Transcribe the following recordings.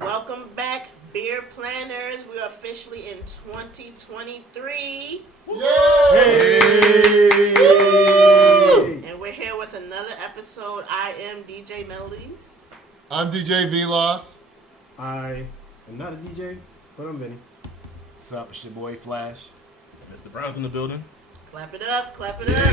Welcome back, beer planners. We are officially in 2023. Yay! And we're here with another episode. I am DJ Melodies. I'm DJ V-Loss. I am not a DJ, but I'm Vinny. What's up? It's your boy Flash. Mr. Brown's in the building. Clap it up, clap it up.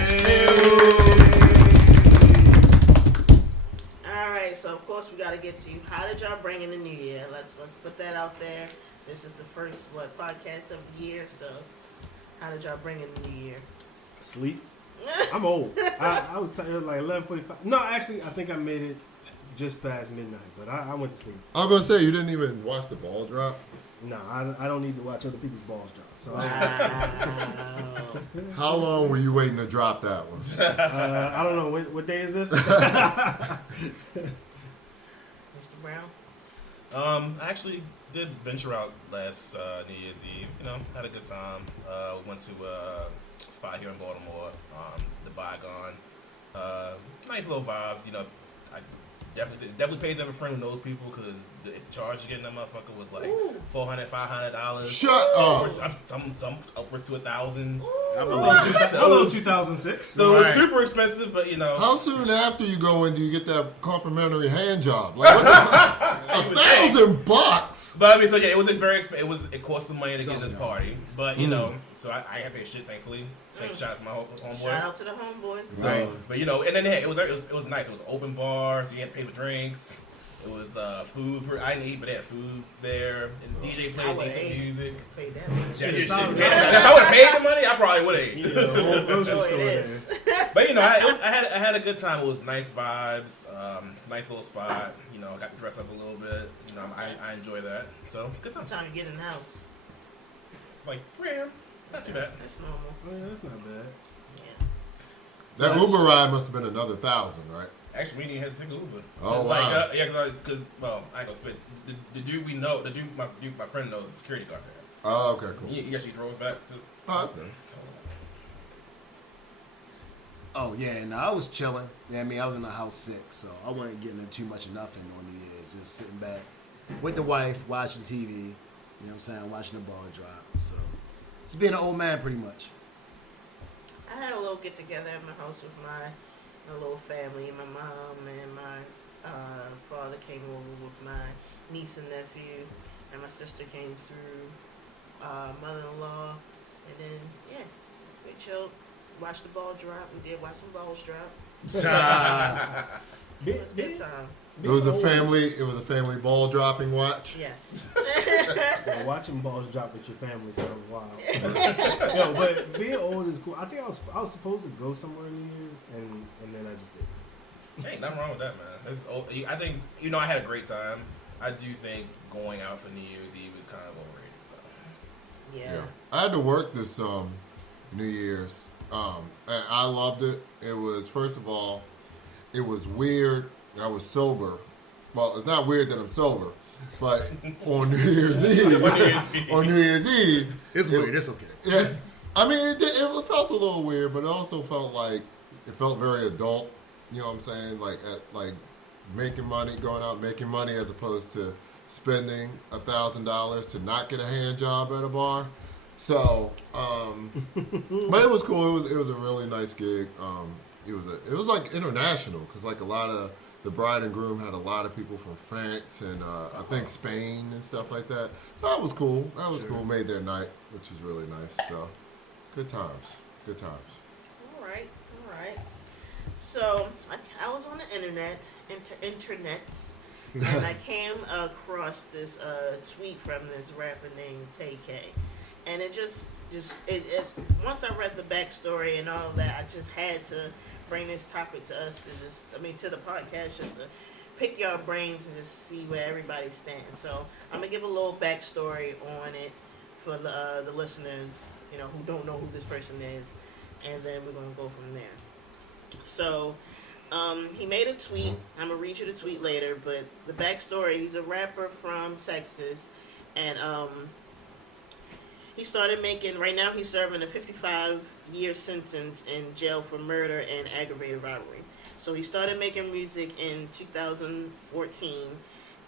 Alright, so of course we gotta get to you. How did y'all bring in the new year? Let's put that out there. This is the first podcast of the year, so how did y'all bring in the new year? Sleep. I'm old. I was tired like 11:45. No, actually, I think I made it just past midnight, but I went to sleep. I was gonna say you didn't even watch the ball drop. No, I don't need to watch other people's balls drop. So Wow. How long were you waiting to drop that one? I don't know what day is this. Mr. Brown? I actually did venture out last New Year's Eve. You know, had a good time. Went to a spot here in Baltimore, the Bygone. Nice little vibes. You know, I definitely pays every friend who knows people because the charge you get in that motherfucker was like $400, $500. Shut up. Some upwards to $1,000. Hello, 2006. So it was super expensive, but you know. How soon after you go in do you get that complimentary hand job? Like what the fuck? $1,000. But I mean, so yeah, it was very expensive. It cost some money to get this party, but you know, so I had to pay shit. Thankfully, shout out to my homeboy. Shout out to the homeboy. So, but you know, and then hey, it was nice. It was open bar, so you had to pay for drinks. It was food. I didn't eat, but they had food there, and DJ played decent music. Paid that much. Yeah, if I would have paid the money, I probably would have. You know, the whole grocery store there. But you know, I had a good time. It was nice vibes. It's a nice little spot. You know, I got to dress up a little bit. You know, I enjoy that. So it's a good time. Time to get in the house. Like, yeah, not too bad. That's normal. Yeah, that's not bad. Yeah. That Uber ride must have been another $1,000, right? Actually, we didn't have to take Uber. Oh, like, wow. because well, I ain't gonna spit. The dude we know, my friend knows, is a security guard there. Oh, okay, cool. He actually drove us back to. Oh, that's nice. Oh yeah, no, I was chilling. Yeah, I mean, I was in the house sick, so I wasn't getting into too much of nothing on New Year's. Just sitting back with the wife, watching TV. You know what I'm saying? Watching the ball drop. So just being an old man, pretty much. I had a little get together at my house with my little family. My mom and my father came over with my niece and nephew, and my sister came through, mother-in-law, and then we chilled, watched the ball drop. We did watch some balls drop. It was a good time. It was a family ball dropping watch. Yes. Yeah, watching balls drop with your family sounds wild. Yo, but being old is cool. I think I was supposed to go somewhere New Year's, and then I just didn't. Ain't nothing wrong with that, man. I think I had a great time. I do think going out for New Year's Eve is kind of overrated. So. Yeah. I had to work this New Year's, and I loved it. It was, first of all, it was weird. I was sober. Well, it's not weird that I'm sober, but on New Year's Eve, It's weird. It's okay. Yeah, I mean, it felt a little weird, but it also felt like it felt very adult. You know what I'm saying? Like making money, going out making money, as opposed to spending $1,000 to not get a hand job at a bar. So, but it was cool. It was a really nice gig. It was like international because like a lot of the bride and groom had a lot of people from France and I think Spain and stuff like that. So that was cool. Cool. Made their night, which was really nice. So good times. All right. So I was on the internets, and I came across this tweet from this rapper named Tay K, and it just once I read the backstory and all that, I just had to bring this topic to us to the podcast, just to pick your brains and just see where everybody stands. So I'm gonna give a little backstory on it for the listeners, who don't know who this person is, and then we're gonna go from there. So he made a tweet. I'm gonna read you the tweet later, but the backstory: he's a rapper from Texas, and he started making. Right now, he's serving a 55-year sentence in jail for murder and aggravated robbery. So he started making music in 2014,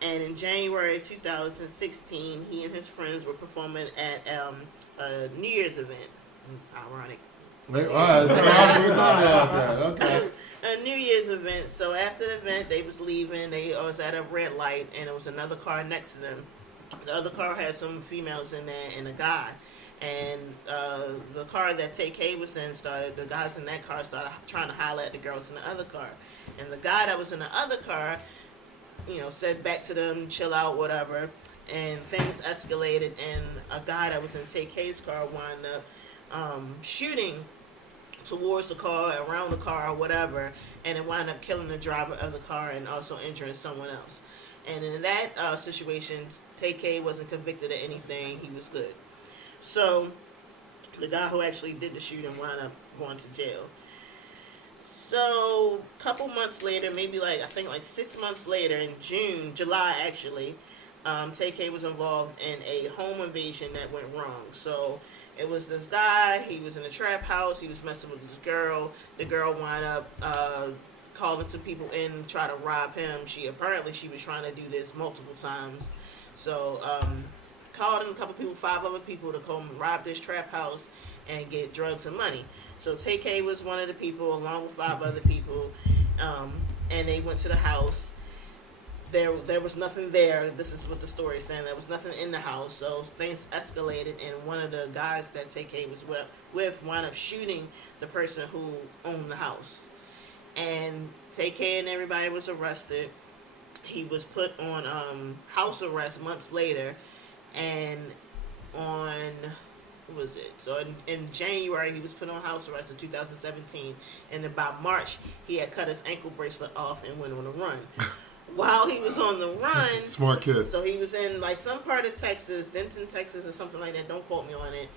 And in January 2016, he and his friends were performing at a New Year's event. Ironic. All right, so we're talking about that. Okay. A New Year's event. So after the event, they was leaving. They was at a red light, and there was another car next to them. The other car had some females in there and a guy. And the car that Tay K was in the guys in that car started trying to holler at the girls in the other car. And the guy that was in the other car, said back to them, chill out, whatever. And things escalated, and a guy that was in Tay K's car wound up shooting towards the car, around the car, or whatever, and it wound up killing the driver of the car and also injuring someone else. And in that situation, Tay K wasn't convicted of anything. He was good. So the guy who actually did the shooting wound up going to jail. So a couple months later, maybe I think 6 months later, in July actually, Tay K was involved in a home invasion that went wrong. So it was this guy, he was in a trap house, he was messing with this girl. The girl wound up calling some people in to try to rob him. She was trying to do this multiple times. So called in a couple people, 5 other people to come rob this trap house and get drugs and money. So Tay K was one of the people along with 5 other people, and they went to the house. There was nothing there. This is what the story is saying. There was nothing in the house, so things escalated, and one of the guys that Tay K was with wound up shooting the person who owned the house. And Tay K and everybody was arrested. He was put on house arrest months later, and on what was it? So in January he was put on house arrest in 2017, and then by March he had cut his ankle bracelet off and went on a run. While he was on the run, Smart kid. so he was in some part of Texas, Denton, Texas, or something like that. Don't quote me on it.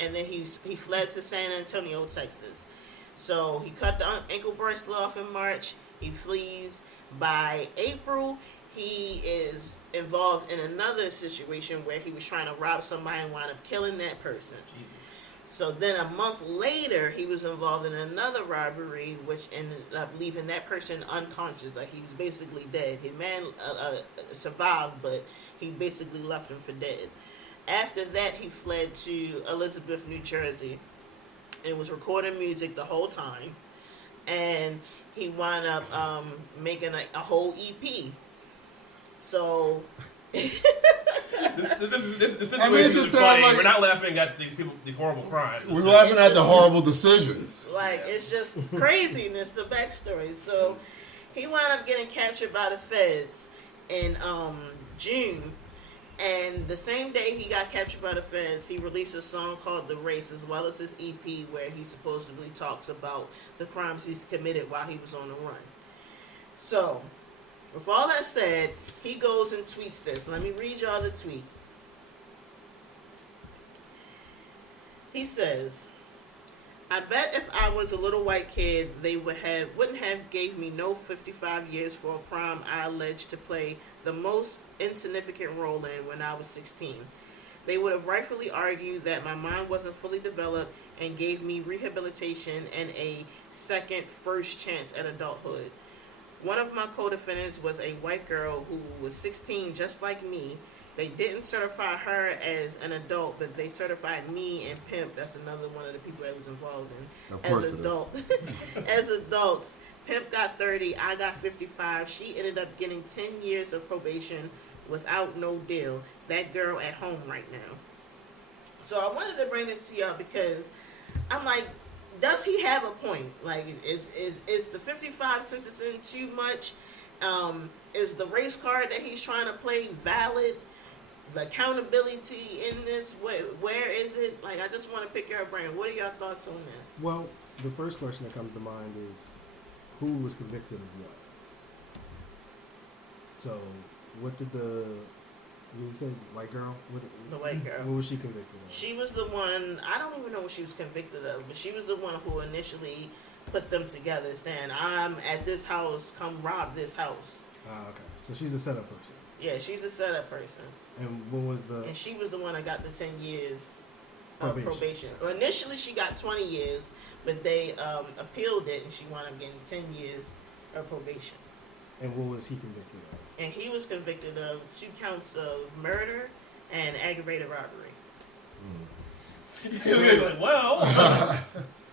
And then he fled to San Antonio, Texas. So he cut the ankle bracelet off in March. He flees. By April, he is involved in another situation where he was trying to rob somebody and wound up killing that person. Jesus. So then a month later, he was involved in another robbery, which ended up leaving that person unconscious. Like, he was basically dead. His man survived, but he basically left him for dead. After that, he fled to Elizabeth, New Jersey, and was recording music the whole time. And he wound up making a whole EP. So... This situation is funny. We're not laughing at these horrible crimes. We're laughing at the horrible decisions. Like, it's just craziness, the backstory. So he wound up getting captured by the feds in June. And the same day he got captured by the feds, he released a song called The Race, as well as his EP, where he supposedly talks about the crimes he's committed while he was on the run. So, with all that said, he goes and tweets this. Let me read y'all the tweet. He says, I bet if I was a little white kid, they wouldn't have gave me no 55 years for a crime I alleged to play the most insignificant role in when I was 16. They would have rightfully argued that my mind wasn't fully developed and gave me rehabilitation and a first chance at adulthood. One of my co-defendants was a white girl who was 16 just like me. They didn't certify her as an adult, but they certified me and Pimp. That's another one of the people that was involved in. Of course As adults, Pimp got 30, I got 55. She ended up getting 10 years of probation without no deal. That girl at home right now. So I wanted to bring this to y'all because I'm like, does he have a point? Like, is the 55 sentencing too much? Is the race card that he's trying to play valid? The accountability in this, where is it? Like, I just want to pick your brain. What are your thoughts on this? Well, the first question that comes to mind is, who was convicted of what? So, what did you say, white girl? The white girl. What was she convicted of? She was the one, I don't even know what she was convicted of, but she was the one who initially put them together, saying, I'm at this house, come rob this house. Ah, okay. So she's a setup person. Yeah, she's a setup person. And what was And she was the one that got the 10 years of probation. Well, initially, she got 20 years, but they appealed it, and she wound up getting 10 years of probation. And what was he convicted of? and he was convicted of 2 counts of murder and aggravated robbery. Like, well,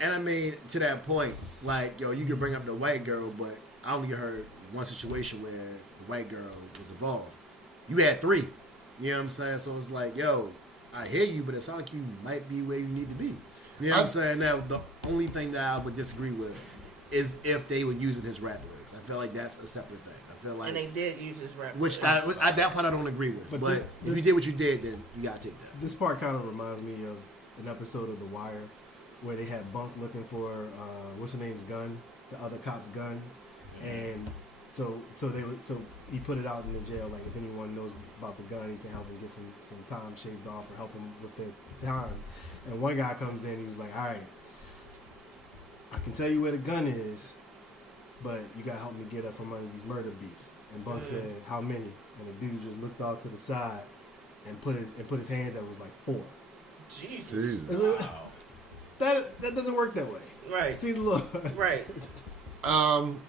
And I mean, to that point, like, yo, you can bring up the white girl, but I only heard one situation where the white girl was involved. You had 3. You know what I'm saying? So it's like, yo, I hear you, but it sounds like you might be where you need to be. You know what I'm saying? Now, the only thing that I would disagree with is if they were using his rap lyrics. I feel like that's a separate thing. I feel like, And they did use his rap. which lyrics. that part I don't agree with. But But if you did what you did, then you gotta take that. This part kind of reminds me of an episode of The Wire where they had Bunk looking for what's her name's gun, the other cop's gun, and so he put it out in the jail. Like, if anyone knows about the gun, he can help him get some time shaved off or help him with the time. And one guy comes in, he was like, "All right, I can tell you where the gun is, but you gotta help me get up from under these murder beefs." And Bunk said, "How many?" And the dude just looked off to the side and put his hand that was like 4. Jesus. Jesus. wow. That doesn't work that way. Right. It seems a little Right.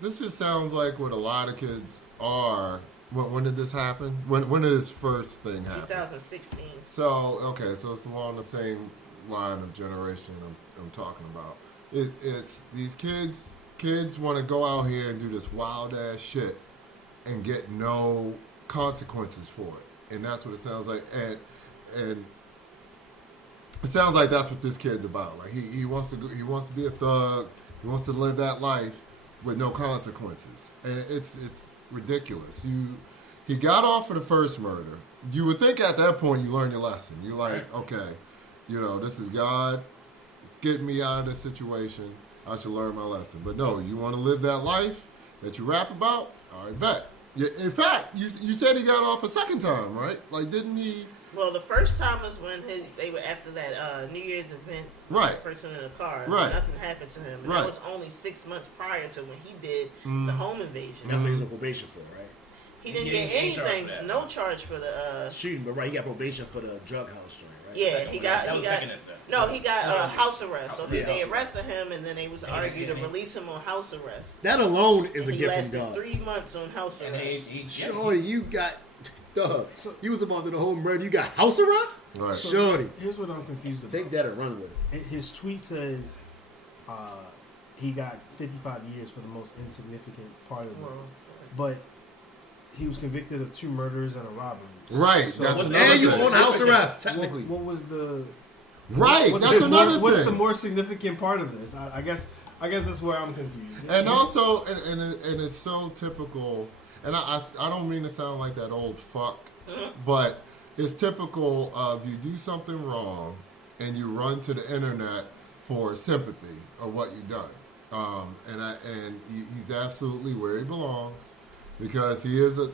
This just sounds like what a lot of kids are. When did this happen? When did this first thing happen? 2016. So okay, so it's along the same line of generation I'm talking about. It's these kids want to go out here and do this wild ass shit and get no consequences for it, and that's what it sounds like. And it sounds like that's what this kid's about. Like he wants to be a thug. He wants to live that life with no consequences, and it's ridiculous. He got off for the first murder. You would think at that point you learned your lesson. You're like, okay, this is God getting me out of this situation. I should learn my lesson. But no, you want to live that life that you rap about? All right, bet. Yeah, in fact, you said he got off a second time, right? Like, didn't he? Well, the first time was when they were after that New Year's event. Right. The person in the car. Right. Nothing happened to him. And Right. that was only 6 months prior to when he did the home invasion. That's what he was on probation for, right? He didn't He get didn't charge anything. for that. No charge for the. Shooting, but right, he got probation for the drug house joint, right? Yeah, Second he one. got. That he was got. second incident. No, he got No, house arrest. So Yeah, they house arrested him, and then they was arguing to yeah. release him on house arrest. That alone is a And he gift from lasted God. 3 months on house And arrest. Shorty, you got, dog. You was involved in the whole murder. You got house arrest? Right. So Shorty, here's what I'm confused about. take that and run with it. His tweet says he got 55 years for the most insignificant part of it, Well, but he was convicted of 2 murders and a robbery. Right. So That's what's another And you thing. on house arrest, technically. What was the Right. What's That's the another more, thing. What's the more significant part of this? I guess that's where I'm confused. And also, and it's so typical. And I don't mean to sound like that old fuck, but it's typical of you do something wrong and you run to the internet for sympathy of what you've done. And he's absolutely where he belongs because he is a.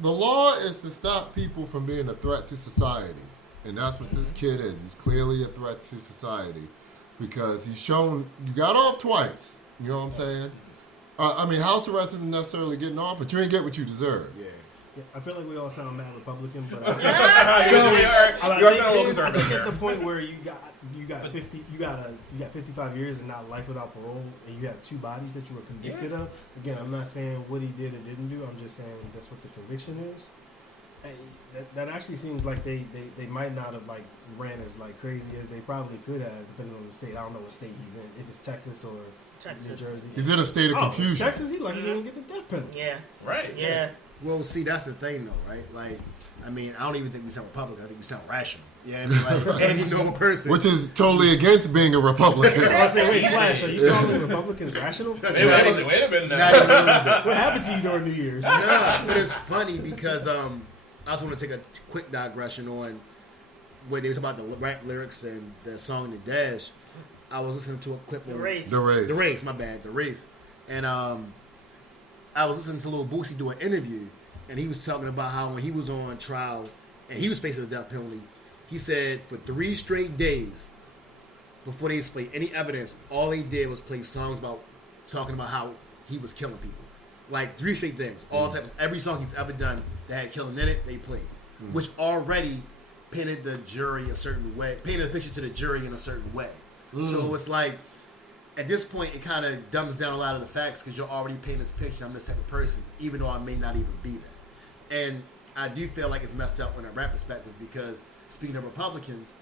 The law is to stop people from being a threat to society, and that's what this kid is. He's clearly a threat to society because he's shown you got off twice. You know what I'm saying? I mean, house arrest isn't necessarily getting off, but you ain't get what you deserve. Yeah. Yeah, I feel like we all sound mad Republican, but You are sounding a little I concerned. think at the point where you got 55 years and not life without parole, and you have 2 bodies that you were convicted of. Again, I'm not saying what he did or didn't do. I'm just saying that's what the conviction is. Hey, that actually seems like they might not have like ran as like crazy as they probably could have, depending on the state. I don't know what state he's in, if it's Texas or Texas. New Jersey. He's in a state of Oh, it's confusion. Texas, he lucky he didn't get the death penalty. Yeah. Right. Yeah. Well, see, that's the thing, though, right? Like, I mean, I don't even think we sound Republican. I think we sound rational. Yeah, I mean, like any normal person. Which is totally against being a Republican. I was saying, wait, Flash, are you calling Republicans rational? Wait a minute Not now. even a little bit. What happened to you during New Year's? Nah, but it's funny because I just want to take a quick digression on when they was about the rap lyrics and the song "The Dash." I was listening to a clip The on race. The race. The Race, my bad, The Race. And I was listening to Lil Boosie do an interview, and he was talking about how when he was on trial and he was facing the death penalty, he said for 3 straight days before they displayed any evidence, all they did was play songs about talking about how he was killing people. Like 3 straight things, all types. Every song he's ever done that had killing in it, they played, which already painted the jury a certain way, painted a picture to the jury in a certain way. So it's like at this point, it kind of dumbs down a lot of the facts because you're already painting this picture. I'm this type of person, even though I may not even be that. And I do feel like it's messed up from a rap perspective because, speaking of Republicans,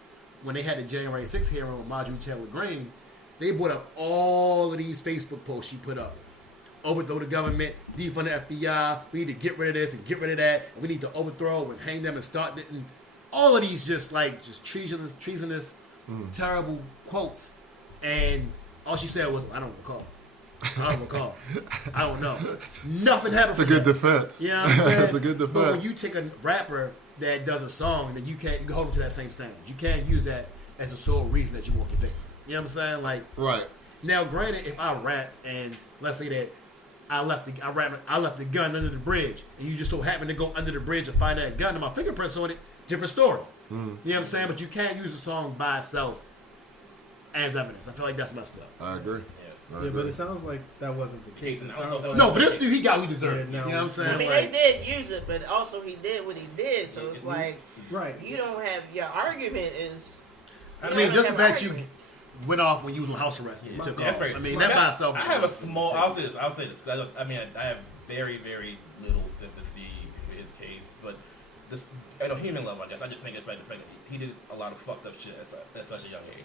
when they had the January 6th hearing with Marjorie Taylor Greene, they brought up all of these Facebook posts she put up. Overthrow the government, defund the FBI, we need to get rid of this and get rid of that, and we need to overthrow and hang them and start it. And all of these just treasonous, terrible quotes. And all she said was, I don't recall. I don't know. Nothing happened. It's a good defense. You know what I'm saying? It's a good defense. But when you take a rapper that does a song, then you can hold them to that same standard. You can't use that as the sole reason that you want convicted. You know what I'm saying? Like, right. Now, granted, if I rap and let's say that I left the gun under the bridge, and you just so happen to go under the bridge and find that gun and my fingerprints on it, different story. You know what I'm saying? But you can't use a song by itself as evidence. I feel like that's messed up. I agree. Yeah, but it sounds like that wasn't the case. It sounds like, No, for this dude, he got what he deserved. Yeah, no. You know what I'm saying? I mean, Like, they did use it, but also he did what he did. So it's like, right. you don't have your argument is. I mean, just the fact you went off when you was on house arrest and you took That's off. great. I mean, that by itself. I have a small. I'll say this. I mean, I have very, very little sympathy for his case, but this at a human level, I guess. I just think the fact that he did a lot of fucked up shit at such a young age.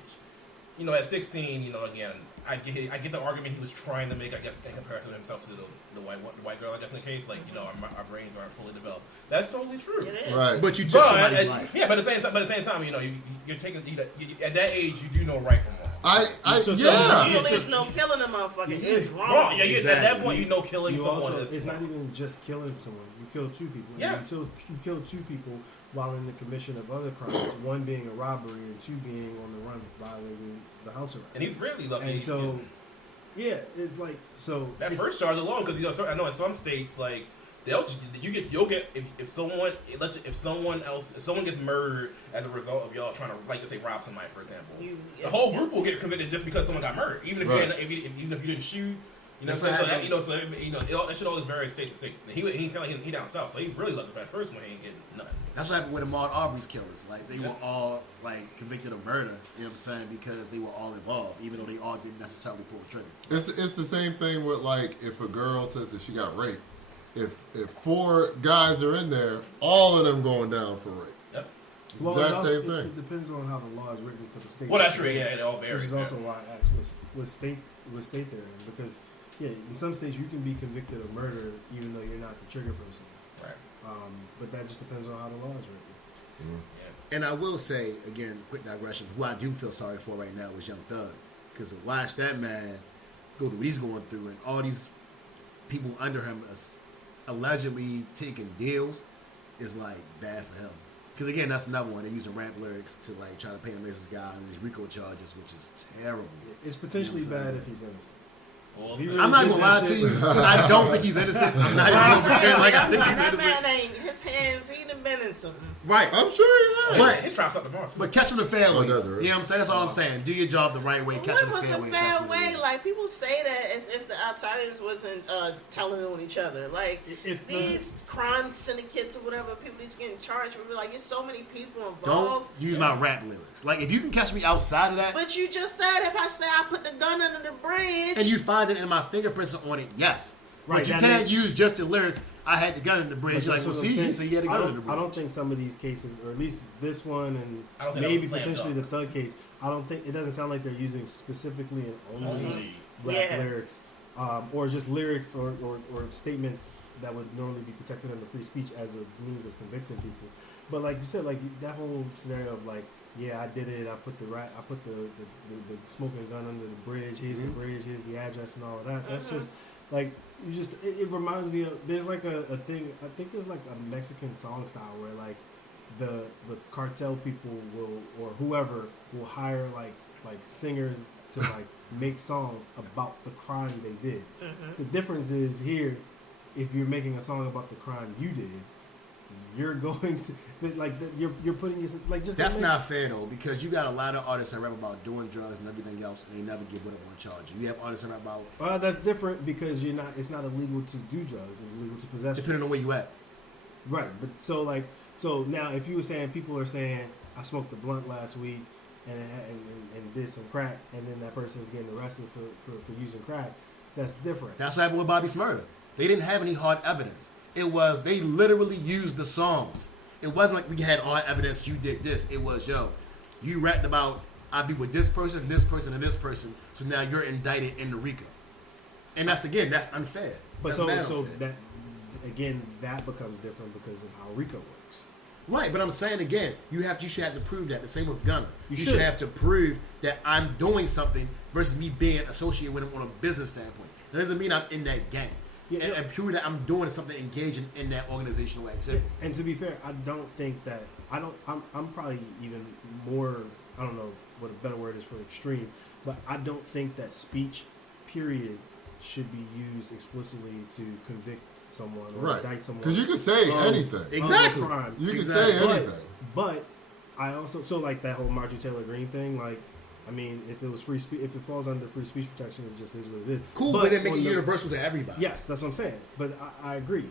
You know, at 16, you know, again, I get the argument he was trying to make, I guess, in comparison to himself to the white girl, I guess, in the case. Like, you know, our brains aren't fully developed. That's totally true. It is. Right. But you took somebody's life. Yeah, but at the same time, you know, you're taking, at that age, you do know right from wrong. Yeah. You at least know killing a motherfucker is wrong. Wrong. Yeah, Exactly. at that point, you know killing You someone also, is it's wrong. not even just killing someone. You kill two people. Yeah. You kill two people while in the commission of other crimes. One being a robbery and two being on the run violating the house arrest. And he's really lucky. And so, yeah, it's like so. That it's, first charge alone, because, you know, I know in some states, like, you'll get if someone gets murdered as a result of y'all trying to, like, let's say, rob somebody, for example, the whole group will get convicted just because someone got murdered, even if even if you didn't shoot. You know, that shit all is very states. He sound like he down south, so he really lucky for that first one. He ain't getting nothing. That's what happened with Ahmaud Arbery's killers. Like, they were all, like, convicted of murder, you know what I'm saying, because they were all involved, even though they all didn't necessarily pull the trigger. It's the same thing with, like, if a girl says that she got raped. If 4 guys are in there, all of them going down for rape. Yep. Exact same thing. It depends on how the law is written for the state. Well, that's true. Yeah, it all varies. Which is also why I asked what state they're in, because yeah, in some states you can be convicted of murder even though you're not the trigger person. Right. But that just depends on how the law is written. Yeah. And I will say, again, quick digression, who I do feel sorry for right now is Young Thug. Because to watch that man go through what he's going through and all these people under him allegedly taking deals is, like, bad for him. Because, again, that's another one. They're using rap lyrics to, like, try to paint him as this guy and these RICO charges, which is terrible. It's potentially You know what I'm bad saying? if he's innocent. Well, He so- really I'm not did going to that lie to shit. you. I don't think he's innocent. I'm not even going to pretend like I think he's That innocent. man ain't his hands. He done been in something. Right. I'm sure he But- has. his drops up tomorrow. But catch him the fair way. Oh, does it really? You know what I'm saying? That's all I'm saying. Do your job the right way. Catch him What the was fair the way. fair That's what it way? is. Like, people say that as if the Italians wasn't telling on each other. Like, If the- these crime syndicates or whatever, people that's getting charged with, like, there's so many people Don't involved. use my rap lyrics. Like, if you can catch me outside of that, But you just said if I say I put the gun under the bridge. and you find it and my fingerprints are on it, yes. Right, But you that can't makes- use just the lyrics, I had the gun in the bridge. But You're like, that's well, what I'm see, saying. you say you had the gun in the bridge. I don't think some of these cases, or at least this one, and I don't think that maybe was a slam potentially the dunk. Thug case. I don't think it doesn't sound like they're using specifically and only rap Yeah. lyrics, or just lyrics or statements that would normally be protected under free speech as a means of convicting people. But like you said, like that whole scenario of like, yeah, I did it. I put the smoking gun under the bridge. Here's the bridge. Here's the address and all of that. That's just like it reminds me of there's like a thing. I think there's like a Mexican song style where like the cartel people will or whoever will hire like singers to like make songs about the crime they did. The difference is here, if you're making a song about the crime you did, you're going to you're putting yourself like just That's not fair though, because you got a lot of artists that rap about doing drugs and everything else, and they never get put up on charge. You have artists that rap about that's different because you're not. It's not illegal to do drugs. It's illegal to possess. depending on where you at. Right, but so now if you were saying people are saying I smoked a blunt last week, and did some crack, and then that person is getting arrested for using crack, that's different. That's what happened with Bobby Smurda. They didn't have any hard evidence. It was, they literally used the songs. It wasn't like we had hard evidence you did this. It was, yo, you rapped about, I be with this person, and this person, so now you're indicted in the RICO. And that's unfair. But That's so mad so unfair. that again, that becomes different because of how RICO works. Right, but I'm saying again, you should have to prove that. The same with Gunna. You should should. have to prove that I'm doing something versus me being associated with him on a business standpoint. That doesn't mean I'm in that gang. Yeah, and prove that I'm doing something engaging in that organizational activity. And to be fair, I don't think that I'm probably even more, I don't know what a better word is for extreme, but I don't think that speech period should be used explicitly to convict someone or Right. indict someone. Because you can say anything. Exactly. Of a crime. You can Exactly. say anything. But I also, so like that whole Marjorie Taylor Greene thing, like, I mean, if it was free speech, if it falls under free speech protection, it just is what it is. Cool, but then make on it the- universal to everybody. Yes, that's what I'm saying. But I agree.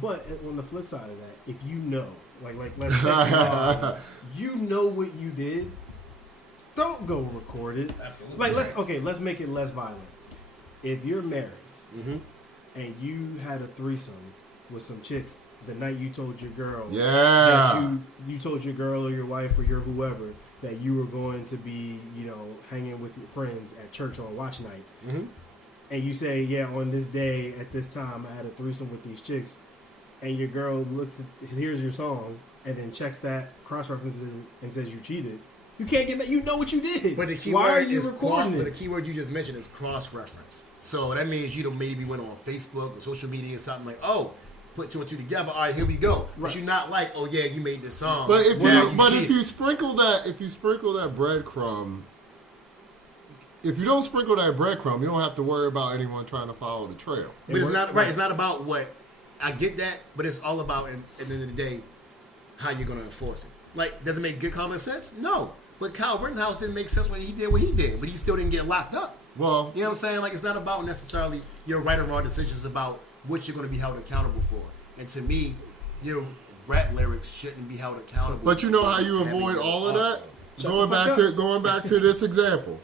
But on the flip side of that, if you know, like let's say you know what you did, don't go record it. Absolutely. Like let's make it less violent. If you're married Mm-hmm. and you had a threesome with some chicks the night you told your girl that Yeah. you told your girl or your wife or your whoever that you were going to be, hanging with your friends at church on watch night, Mm-hmm. and you say, yeah, on this day at this time I had a threesome with these chicks, and your girl hears your song and then checks that, cross-references it, and says you cheated, you can't get mad. You know what you did. But the key Why are word you is recording but the it? key word you just mentioned is cross-reference. So that means you maybe went on Facebook or social media or something like, oh, put two and two together. All right, here we go. Right. But you're not like, oh yeah, you made this song. But if cheated. you sprinkle that breadcrumb, if you don't sprinkle that breadcrumb, you don't have to worry about anyone trying to follow the trail. But it's not right. It's not about what I get that, but it's all about at the end of the day how you're going to enforce it. Like, does it make good common sense? No. But Kyle Rittenhouse didn't make sense when he did what he did, but he still didn't get locked up. Well, You know what I'm saying? Like, it's not about necessarily your right or wrong decisions about what you're going to be held accountable for. And to me, your rap lyrics shouldn't be held accountable. but you know how you for having avoid your all of that? Shut Going the fuck back up. going back to this example.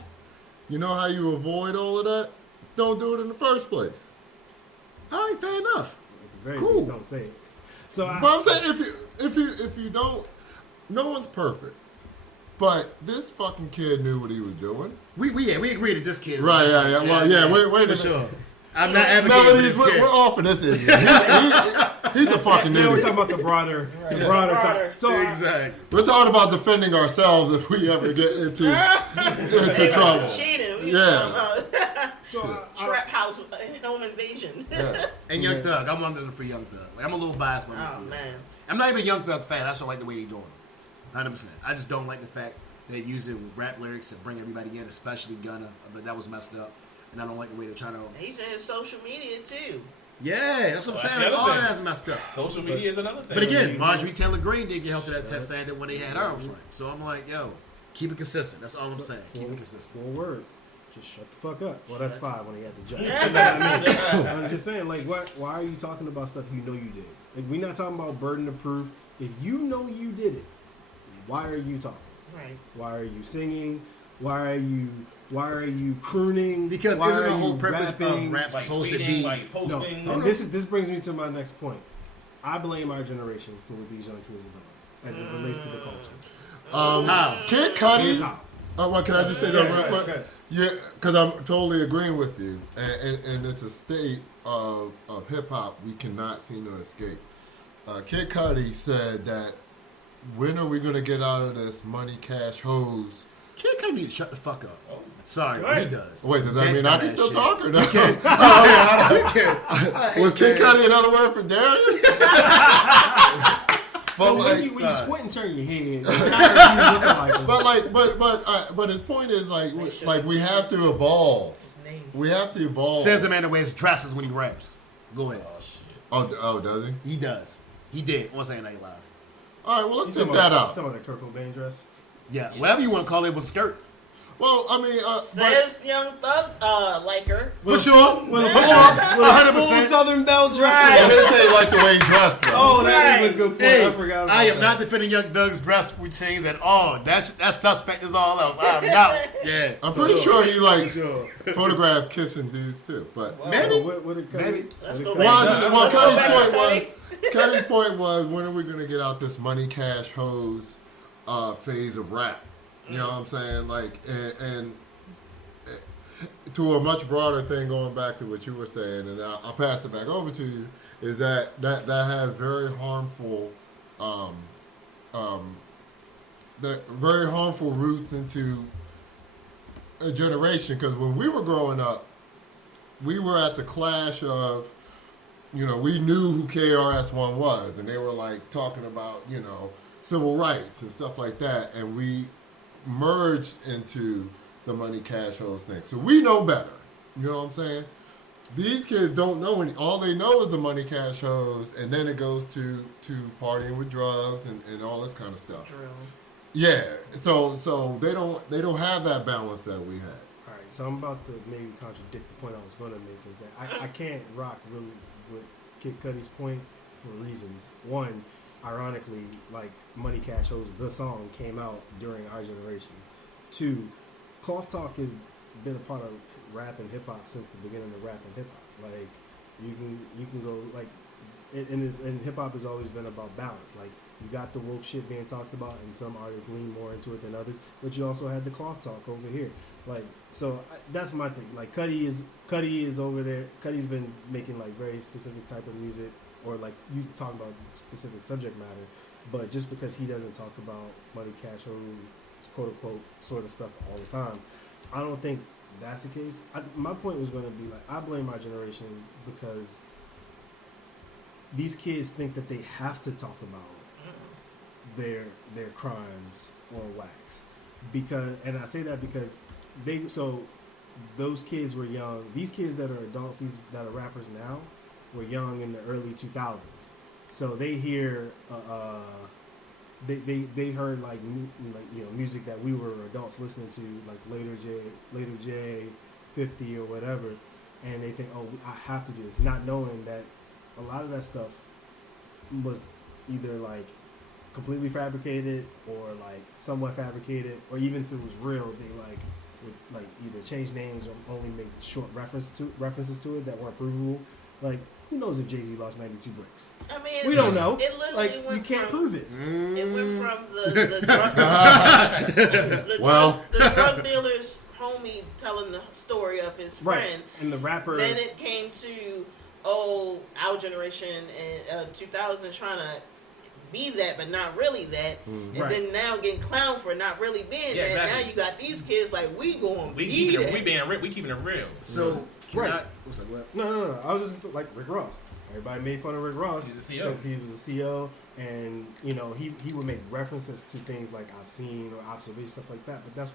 You know how you avoid all of that? Don't do it in the first place. All right, fair enough. At the very Cool. least, don't say it. So But I'm saying if you don't, no one's perfect. But this fucking kid knew what he was doing. We agree that this kid is Right, yeah. Well, yeah, wait a for minute. sure. I'm not advocating for Melodies, this we're kid. off of this idiot. He's a fucking now we're idiot. talking about the broader Broader. time. So Exactly. We're talking about defending ourselves if we ever get into trouble. Cheating. Yeah. Trap house home invasion. Yeah. And Young Yeah. Thug, I'm under for Young Thug. Like, I'm a little biased by Oh man. I'm not even a Young Thug fan. I just don't like the way they doing it. 100%. I just don't like the fact they're using rap lyrics to bring everybody in, especially Gunna. But that was messed up. And I don't like the way they're trying to. They using his social media too. Yeah, that's what I'm That's saying. the Like, other all thing. that's messed up. Social media is another thing. But again, Marjorie Taylor Greene didn't get help to that test that when they had her up front. So I'm like, yo, keep it consistent. That's all I'm saying. Keep it consistent. 4 words. Just shut the fuck up. Well, that's 5 when he had the judge. You know what I mean? I'm just saying, like, why are you talking about stuff you know you did? Like, we're not talking about burden of proof. If you know you did it, why are you talking? Right. Why are you singing? Why are you crooning? Because why isn't are the whole you purpose rapping? of rap like supposed to tweeting, be? like No, posting. and this brings me to my next point. I blame our generation for what these young kids are doing as it relates to the culture. How? Kid Here's Cudi. how. Oh, well, can I just say that real quick? Okay. Yeah, because I'm totally agreeing with you, and it's a state of hip hop we cannot seem to escape. Kid Cudi said that when are we going to get out of this money cash hose? Kid Cudi need to shut the fuck up. Oh. Sorry, Right. he does. Wait, does that That mean I can dumbass still shit. talk or no? I hate Was Kid that. Cudi another word for Darius? But but when you like, squint and turn your head, it kinda keeps looking like but his point is like should- we have to evolve. His name. We have to evolve. Says the man that wears dresses when he raps. Go ahead. Oh shit. Oh, does he? He does. He did on Saturday Night Live. All right, well let's You take talking that about- out. Talking about that Kurt Cobain dress. Yeah, whatever you want to call it was a skirt. Well, I mean, Says Young Thug, like her. For sure. With a For full, sure. with a 100%. full Southern Belle dress. I didn't say like the way he dressed though. Oh, that is a good point. Hey, I forgot about I am that. not defending Young Thug's dress routines at all. That's suspect as all else. I'm not. Yeah. I'm pretty sure he like Sure. photographed kissing dudes too. But Maybe. What did Cuddy- Maybe. Let's what go did back. Cuddy- well, Let's go Cuddy's back to point was Cuddy. Cuddy's point was when are we gonna get out this money cash hose phase of rap? You know what I'm saying? Like and to a much broader thing, going back to what you were saying, and I'll pass it back over to you, is that has very harmful, very harmful roots into a generation. Because when we were growing up, we were at the clash of, we knew who KRS-One was, and they were like talking about, civil rights and stuff like that, and we merged into the money cash hose thing. So we know better. You know what I'm saying? These kids don't know any. All they know is the money cash hose, and then it goes to partying with drugs and all this kind of stuff. Drill. Yeah. So they don't have that balance that we had. All right, so I'm about to maybe contradict the point I was going to make. Is that I can't rock really with Kid Cudi's point for reasons. One, ironically, like Money Cash Hose, the song came out during our generation. Two, Cloth Talk has been a part of rap and hip hop since the beginning of rap and hip hop. Like you can go like, and hip hop has always been about balance. Like you got the woke shit being talked about, and some artists lean more into it than others. But you also had the Cloth Talk over here. Like that's my thing. Like Cudi is over there. Cudi's been making like very specific type of music, or like you talk about specific subject matter. But just because he doesn't talk about money, cash, or quote unquote sort of stuff all the time, I don't think that's the case. My point was going to be like, I blame my generation because these kids think that they have to talk about their crimes on wax, and I say that because those kids were young. These kids that are adults, these that are rappers now, were young in the early 2000s. So they hear they heard like music that we were adults listening to, like later J, 50 or whatever, and they think, oh, I have to do this, not knowing that a lot of that stuff was either like completely fabricated or like somewhat fabricated, or even if it was real, they would like either change names or only make short references to it that weren't provable. Like, who knows if Jay-Z lost 92 bricks? I mean, We don't know. It literally Like, went you can't from, prove it. It went from the drug dealer's homie telling the story of his friend, And the rapper. Then it came to our generation in 2000 trying to be that, but not really that, and then now getting clowned for not really being that. Exactly. Now you got these kids like we keeping it real. So, Right. what's that, what? No. I was just like Rick Ross. Everybody made fun of Rick Ross He's a CO. because he was a CO, and he would make references to things like I've seen or observation, stuff like that. But that's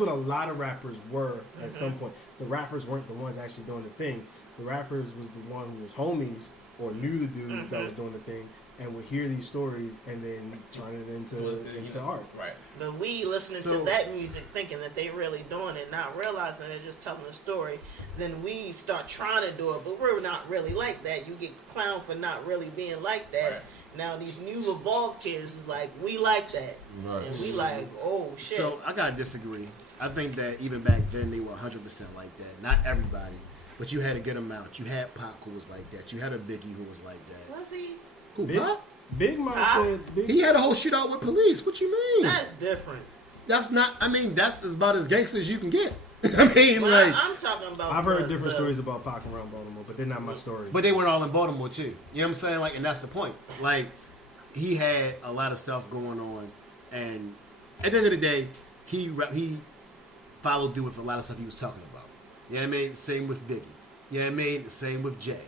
what a lot of rappers were at some point. The rappers weren't the ones actually doing the thing. The rappers was the one who was homies or knew the dude that was doing the thing, and would hear these stories and then turn it into art. Right. But we listening to that music thinking that they really doing it, not realizing they're just telling a story. Then we start trying to do it, but we're not really like that. You get clowned for not really being like that. Right. Now these new evolved kids is like, we like that. Right. And we like, oh shit. So I gotta disagree. I think that even back then they were 100% like that. Not everybody, but you had a good amount. You had Pac who was like that. You had a Biggie who was like that. Was he? Who, Big, Pac? Big Mom said Big. He had a whole shootout with police. What you mean? That's different. That's not. I mean, that's about as gangster as you can get. I mean, Well, like. I'm talking about. I've heard different stories about Pac around Baltimore, but they're not my stories. But they weren't all in Baltimore too. You know what I'm saying? Like, and that's the point. Like, he had a lot of stuff going on, and at the end of the day, he followed through with a lot of stuff he was talking about. You know what I mean? Same with Biggie. You know what I mean? Same with Jay.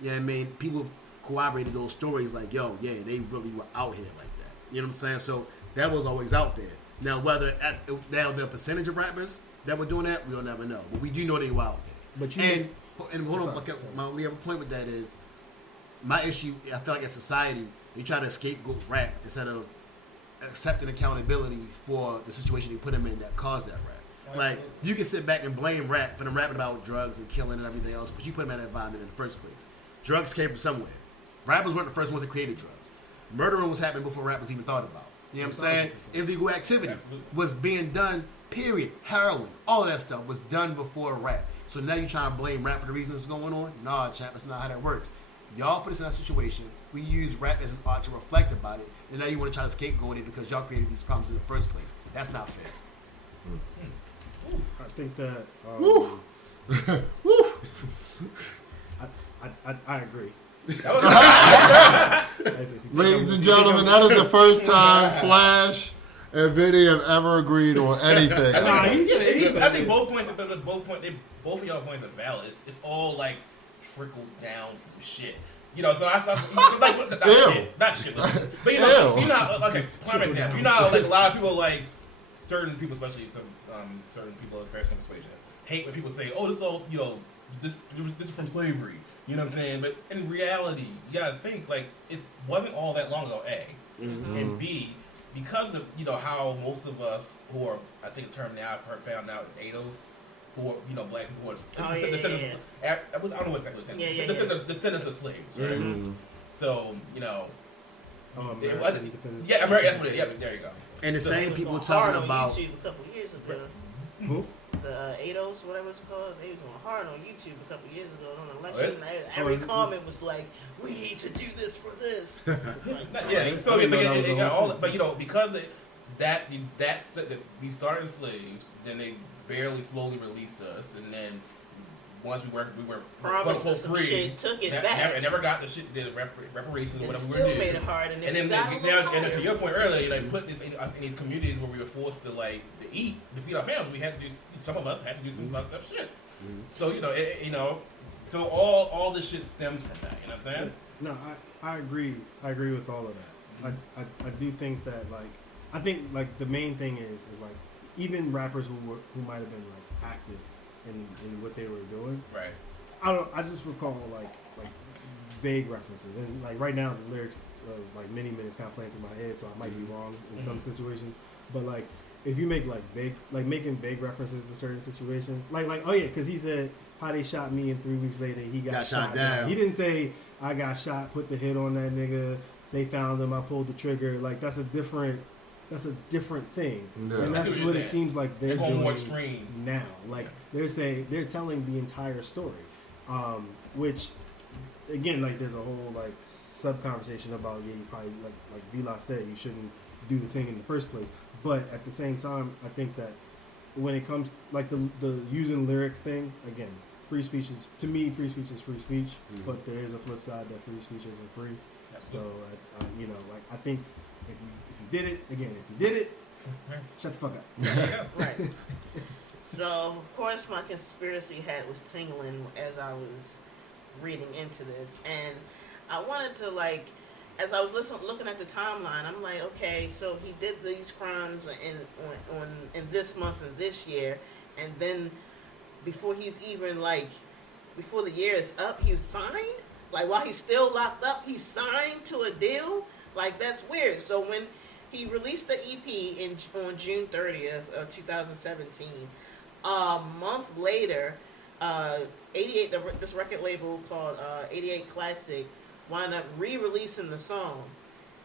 You know what I mean? People corroborated those stories like, yo, yeah, they really were out here like that. You know what I'm saying? So that was always out there. Now, whether the percentage of rappers that were doing that, we'll never know. But we do know they were out there. But hold on, my only other point with that is my issue. I feel like as society, they try to scapegoat rap instead of accepting accountability for the situation they put him in that caused that rap. Like, you can sit back and blame rap for them rapping about drugs and killing and everything else, but you put them in that environment in the first place. Drugs came from somewhere. Rappers weren't the first ones that created drugs. Murdering was happening before rappers even thought about. You know what I'm saying? 100%. Illegal activity Absolutely. was being done, period. Heroin, all of that stuff was done before rap. So now you trying to blame rap for the reasons it's going on? Nah, champ, that's not how that works. Y'all put us in that situation. We use rap as an art to reflect about it, and now you want to try to scapegoat it because y'all created these problems in the first place. That's not fair. I think that. Woo. I agree. Ladies and gentlemen, that is the first time Flash and Vinny have ever agreed on anything. Nah, I think both of y'all points are valid. It's all like trickles down from shit. You know, so I like not shit, but you know, so you know, how, okay, prime example. You know, how, like a lot of people, like certain people, especially some certain people of fair skin persuasion, hate when people say, "Oh, this is all this is from slavery." You know what I'm saying? But in reality, you gotta think like it wasn't all that long ago. A and B, because of how most of us who are, I think the term now I've found out is ADOS, who are black people who are descendants of, I don't know what exactly what descendants of slaves, right? Mm-hmm. So American independence. yeah, American. That's what it is. Yeah, there you go. And the So same It was people going talking hard about. on YouTube a couple years ago. Who? The ADOS, whatever it's called, they was going hard on YouTube a couple years ago on election. Oh, Every comment was like, "We need to do this for this." Yeah, so I didn't know that was a whole thing. because that we started as slaves, then they barely slowly released us, and then once we were Promised quote, us some free, shit, took it back. never got the shit, the reparations or And whatever we still were due. made it hard, and then And then to your point earlier, they put this in us in these communities where we were forced to to eat, to feed our families. We had to do, some of us had to do some fucked up shit. So so all this shit stems from that. You know what I'm saying? No, I agree. I agree with all of that. I do think that I think the main thing is like even rappers who might have been like active in what they were doing. Right. I just recall like vague references, and like right now the lyrics like Many Minutes kind of playing through my head, so I might be wrong in some situations. But like if you make making vague references to certain situations, like oh yeah, because he said how they shot me and 3 weeks later he got shot down. He didn't say I got shot, put the hit on that nigga. They found him. I pulled the trigger. Like that's a different thing, No. and that's what it seems like they're going doing more extreme now. Like they're telling the entire story, which again, like there's a whole like sub conversation about you probably like Vida said you shouldn't do the thing in the first place. But at the same time, I think that when it comes like the using lyrics thing, again, free speech is to me free speech is free speech, but there is a flip side that free speech isn't free. Absolutely. So like I think if you did it, shut the fuck up. Right. So of course my conspiracy hat was tingling as I was reading into this, and I wanted to as I was looking at the timeline, I'm like, okay, so he did these crimes in this month of this year, and then before he's even before the year is up, he's signed. Like while he's still locked up, he's signed to a deal. Like that's weird. So when he released the EP on June 30th of 2017, a month later, 88 this record label called 88 Classic wound up re-releasing the song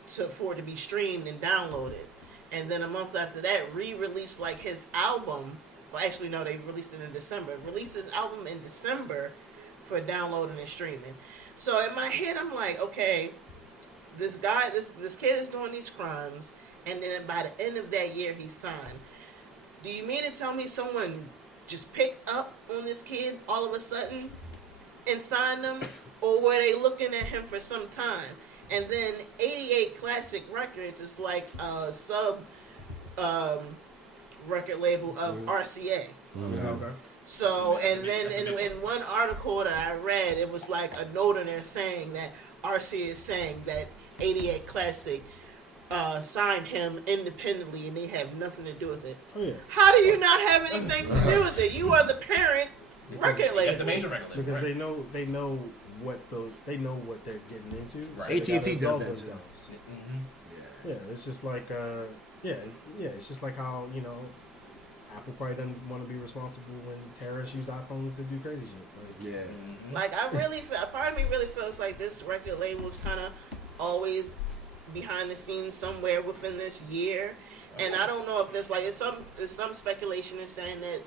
for it to be streamed and downloaded. And then a month after that, re-released his album. Well, actually, no, they released it in December. Released his album in December for downloading and streaming. So in my head, I'm like, okay, this guy, this kid is doing these crimes, and then by the end of that year, he's signed. Do you mean to tell me someone just picked up on this kid all of a sudden and signed him? Or were they looking at him for some time? And then 88 Classic Records is like a sub record label of RCA. Okay. So, and then in one article that I read, it was like a note in there saying that RCA is saying that 88 Classic signed him independently and they have nothing to do with it. Oh yeah. How do you not have anything to do with it? You are the parent record label. That's the major record label. Because right? they know what they're getting into. Right. So AT&T they gotta does resolve that too. themselves. Mm-hmm. Yeah, it's just like it's just like how Apple probably doesn't want to be responsible when terrorists use iPhones to do crazy shit. Like, Yeah. Like I really, part of me really feels like this record label is kind of always behind the scenes somewhere within this year, and I don't know if there's like some speculation is saying that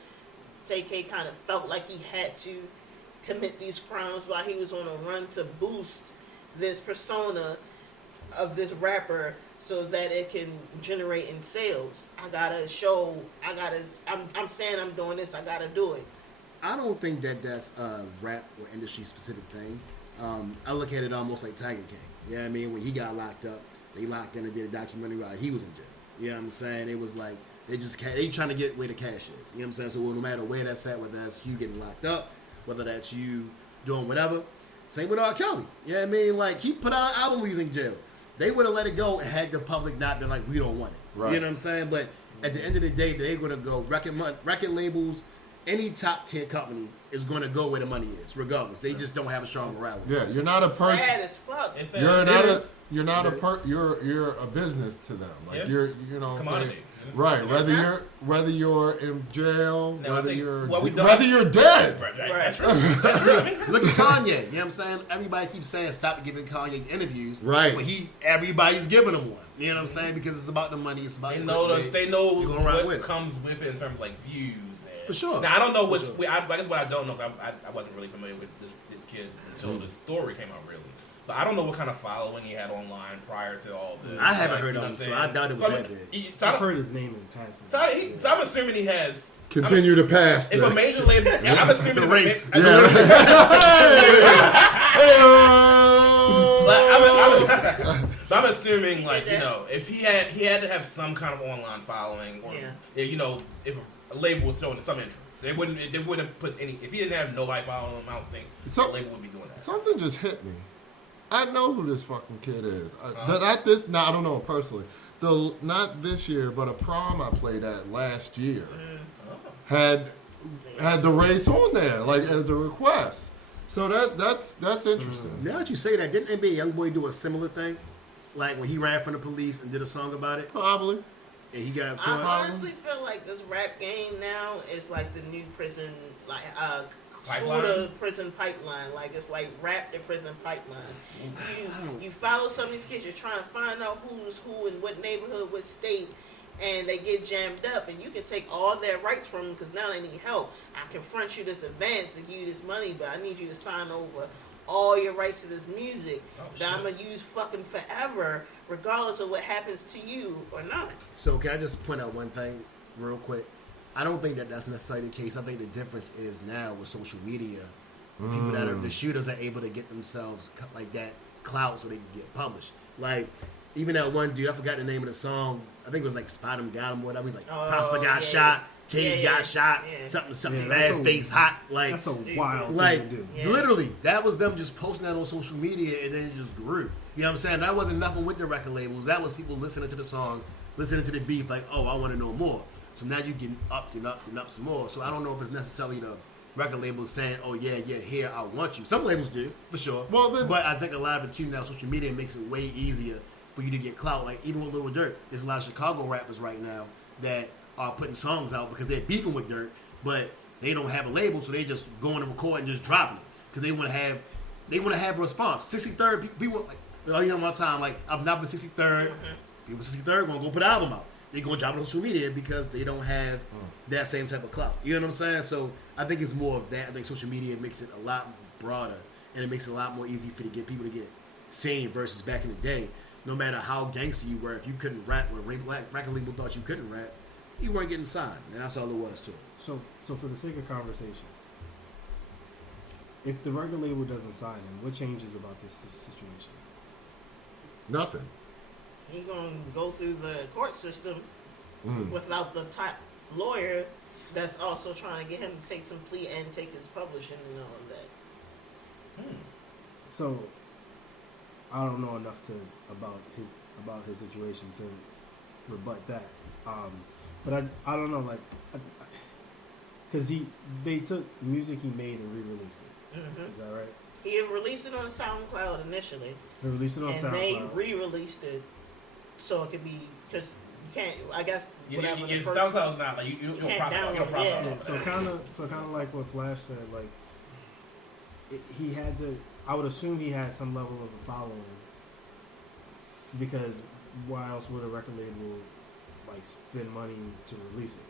Tay K kind of felt like he had to commit these crimes while he was on a run to boost this persona of this rapper so that it can generate in sales. I'm saying I'm doing this, I gotta do it. I don't think that that's a rap or industry specific thing. I look at it almost like Tiger King. You know what I mean? When he got locked up, they locked in and did a documentary while he was in jail. You know what I'm saying? It was like they trying to get where the cash is. You know what I'm saying? So no matter where that's at, whether that's you getting locked up, whether that's you doing whatever. Same with R. Kelly. You know what I mean? Like he put out an album when he was in jail. They would have let it go and had the public not been like, we don't want it. Right. You know what I'm saying? But at the end of the day, they're going to go record labels, any top 10 company is going to go where the money is, regardless. They just don't have a strong morality. Yeah, you're not a person. Sad as fuck. You're a business to them. Like Yeah. you're you know what I'm Commodity. saying? Right. Whether you're in jail, No, I whether think you're what we done- whether you're dead. Right. Right. That's true. That's true. I mean, Look at Kanye. You know what I'm saying? Everybody keeps saying stop giving Kanye interviews. Right. But everybody's giving him one. You know what I'm saying? Because it's about the money. It's about they the know clickbait. they know You're gonna ride with what it. comes with it in terms of like views. And, For sure. Now I don't know what's. For sure. I guess what I don't know. 'Cause I wasn't really familiar with this kid until the story came out. Really, but I don't know what kind of following he had online prior to all this. I haven't Like, heard you know of him, what so I'm I saying? doubt it was So, that big. So, I've heard his name in passing. so I'm assuming he has. Continue to pass. If a major label, I'm assuming The if a race. ma- But I'm assuming, like, you know, if he had to have some kind of online following, or you know, if a label was showing some interest, they wouldn't put any. If he didn't have nobody following him, I don't think the label would be doing that. Something just hit me. I know who this fucking kid is. But at this, I don't know him personally. Not this year, but a prom I played at last year had the race on there, like as a request. So that's interesting. Now that you say that, didn't NBA YoungBoy do a similar thing? Like when he ran from the police and did a song about it? Probably. And he got I honestly feel like this rap game now is like the new prison, like Pipeline? sort of prison pipeline. Like it's like rap the prison pipeline. You follow some of these kids. You're trying to find out who's who in what neighborhood, what state, and they get jammed up. And you can take all their rights from them because now they need help. I can front you this advance and give you this money, but I need you to sign over all your rights to this music that I'm gonna use fucking forever, regardless of what happens to you or not. So can I just point out one thing real quick? I don't think that that's necessarily the case. I think the difference is now with social media, people that are the shooters are able to get themselves like that clout so they can get published. Like even that one dude, I forgot the name of the song. I think it was like Spot Him, Got Him, whatever. He's like Prosper got shot, Tay got shot, something that's face hot. Like that's a wild like thing to do. Yeah. literally, that was them just posting that on social media and then it just grew. You know what I'm saying? That wasn't nothing with the record labels. That was people listening to the song, listening to the beat, like, oh, I want to know more. So now you're getting upped and upped and up some more. So I don't know if it's necessarily the record labels saying, oh, yeah, here, I want you. Some labels do, for sure. Well, then, But I think a lot of it, too, now social media makes it way easier for you to get clout. Like, even with Lil Durk, there's a lot of Chicago rappers right now that are putting songs out because they're beefing with Durk, but they don't have a label, so they just going to record and just dropping it because they want to have a response. 63rd, people like, oh, you know, my time, like, I'm not with 63rd. People 63rd going to go put an album out. They're going to drop it on social media because they don't have that same type of clout. You know what I'm saying? So I think it's more of that. I think social media makes it a lot broader and it makes it a lot more easy for to get people to get seen versus back in the day. No matter how gangster you were, if you couldn't rap or record label thought you couldn't rap, you weren't getting signed. And that's all it was too. So for the sake of conversation, if the record label doesn't sign him, what changes about this situation? nothing. He gonna go through the court system without the top lawyer that's also trying to get him to take some plea and take his publishing and all of that. So I don't know enough about his situation to rebut that. But I don't know, like, because they took music he made and re-released it. Is that right? He had released it on SoundCloud initially, They released it on and SoundCloud. they re-released it so it could be, because can't. I guess whatever Your the first. SoundCloud's not like you don't can't profit. You don't download, profit yeah. off So that. kind of like what Flash said. Like he had to. I would assume he had some level of a following, because why else would a record label like spend money to release it?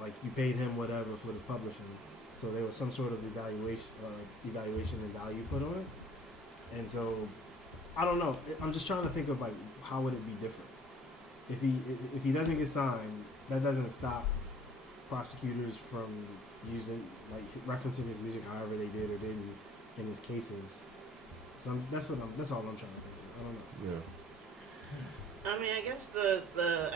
Like you paid him whatever for the publishing, so there was some sort of evaluation and value put on it, and so I don't know. I'm just trying to think of like how would it be different if he doesn't get signed. That doesn't stop prosecutors from using like referencing his music however they did or didn't in his cases. So that's all I'm trying to think of. I don't know. Yeah. I mean, I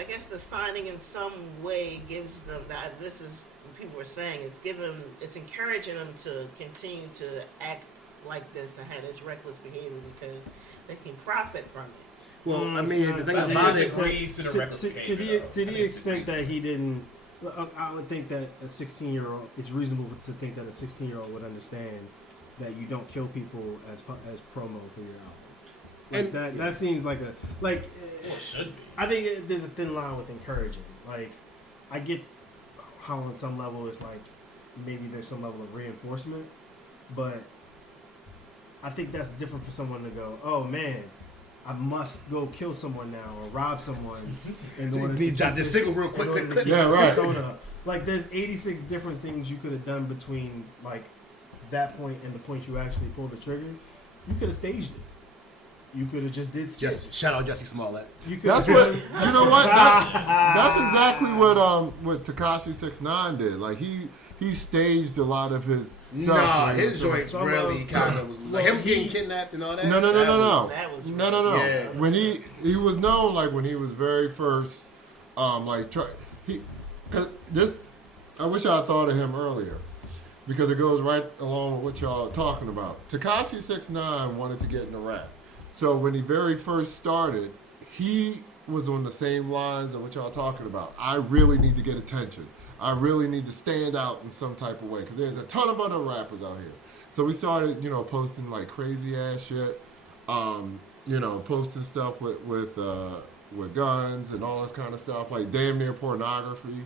guess the signing in some way gives them that. This is what people were saying. It's encouraging them to continue to act like this and have this reckless behavior because they can profit from it. Well, I mean, the thing But about it it, agrees to the reckless behavior. To the extent that he didn't, I would think that a 16-year-old, it's reasonable to think that a 16-year-old would understand that you don't kill people as promo for your album. Like And- that seems like Well, it should be. I think there's a thin line with encouraging. Like, I get how on some level it's like maybe there's some level of reinforcement, but I think that's different for someone to go, oh man, I must go kill someone now or rob someone in order to drop keep this single real quick, in order quick, to quick. keep Yeah, this right. persona. Like, there's 86 different things you could have done between like that point and the point you actually pulled the trigger. You could have staged it. You could have just did skits. just shout out Jesse Smollett. You could That's what you know. What that's exactly what Tekashi 6ix9ine did. Like he staged a lot of his stuff. Nah, when- his joints some really of- kind of was like well, him getting kidnapped and all that. No. That was No. Yeah. When he was known, like when he was very first, cause this, I wish I thought of him earlier, because it goes right along with what y'all are talking about. Tekashi 6ix9ine wanted to get into rap, so when he very first started, he was on the same lines of what y'all talking about. I really need to get attention. I really need to stand out in some type of way, because there's a ton of other rappers out here. So we started, posting like crazy ass shit, posting stuff with guns and all this kind of stuff, like damn near pornography,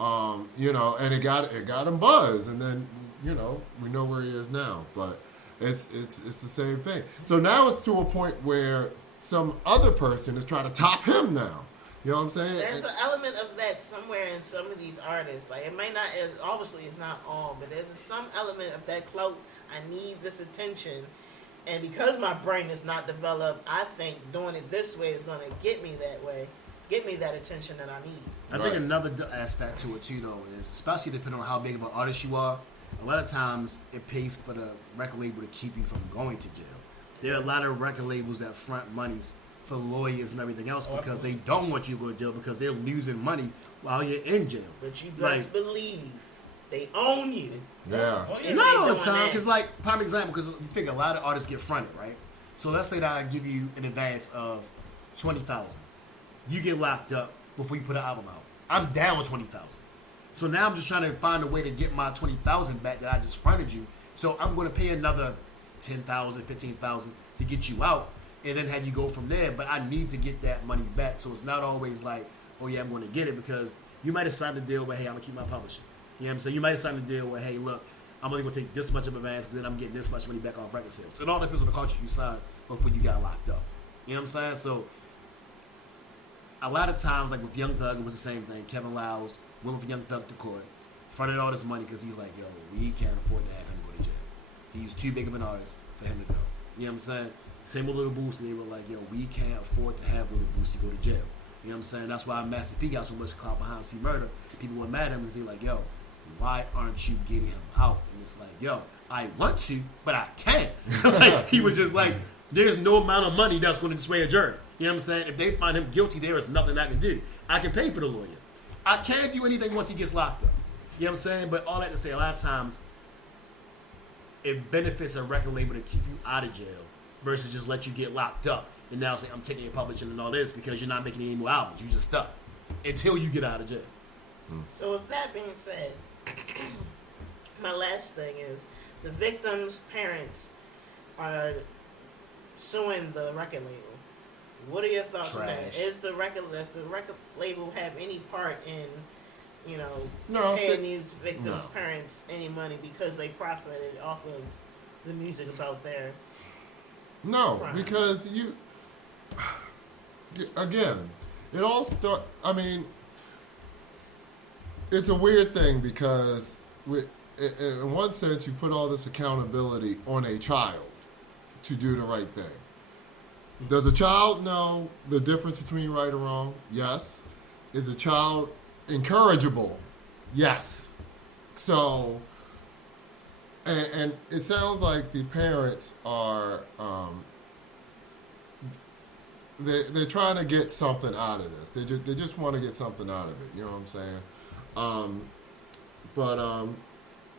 and it got him buzz, and then we know where he is now, but it's the same thing. So now it's to a point where some other person is trying to top him now. You know what I'm saying? There's an element of that somewhere in some of these artists. Like, it may not, obviously it's not all, but there's some element of that clout. I need this attention. And because my brain is not developed, I think doing it this way is going to get me that way, get me that attention that I need. I think another aspect to it too, though, is especially depending on how big of an artist you are. A lot of times, it pays for the record label to keep you from going to jail. There are a lot of record labels that front monies for lawyers and everything else because they don't want you to go to jail because they're losing money while you're in jail. But you best believe they own you. Yeah. Oh, yeah. Not all the doing time, that. because like prime example, because you figure a lot of artists get fronted, right? So let's say that I give you an advance of $20,000. You get locked up before you put an album out. I'm down with $20,000. So now I'm just trying to find a way to get my $20,000 back that I just fronted you. So I'm going to pay another $10,000, $15,000 to get you out, and then have you go from there. But I need to get that money back, so it's not always like, oh yeah, I'm going to get it, because you might have signed a deal where, hey, I'm going to keep my publishing. You know what I'm saying? You might have signed a deal where, hey, look, I'm only going to take this much of advance, but then I'm getting this much money back off record sales. So it all depends on the contract you signed before you got locked up. You know what I'm saying? So a lot of times, like with Young Thug, it was the same thing. Kevin Liles went with Young Thug to court, fronted all this money because he's like, yo, we can't afford to have him go to jail. He's too big of an artist for him to go. You know what I'm saying? Same with Little Boosie. They were like, yo, we can't afford to have Little Boosie go to jail. You know what I'm saying? That's why Master P got so much clout behind C Murder. People were mad at him and say like, yo, why aren't you getting him out? And it's like, yo, I want to, but I can't. Like, he was just like, there's no amount of money that's going to sway a jury. You know what I'm saying? If they find him guilty, there is nothing I can do. I can pay for the lawyer. I can't do anything once he gets locked up. You know what I'm saying? But all that to say, a lot of times, it benefits a record label to keep you out of jail versus just let you get locked up and now say, I'm taking your publishing and all this because you're not making any more albums. You're just stuck until you get out of jail. So with that being said, my last thing is the victim's parents are suing the record label. What are your thoughts on that? Trash. Does the record label have any part in, No, paying these victims' no. parents any money because they profited off of the music about their No, crime? because again, it all start. I mean, it's a weird thing because in one sense, you put all this accountability on a child to do the right thing. Does a child know the difference between right or wrong? Yes. Is a child encourageable? Yes. So, and it sounds like the parents are they're trying to get something out of this. They just want to get something out of it. You know what I'm saying?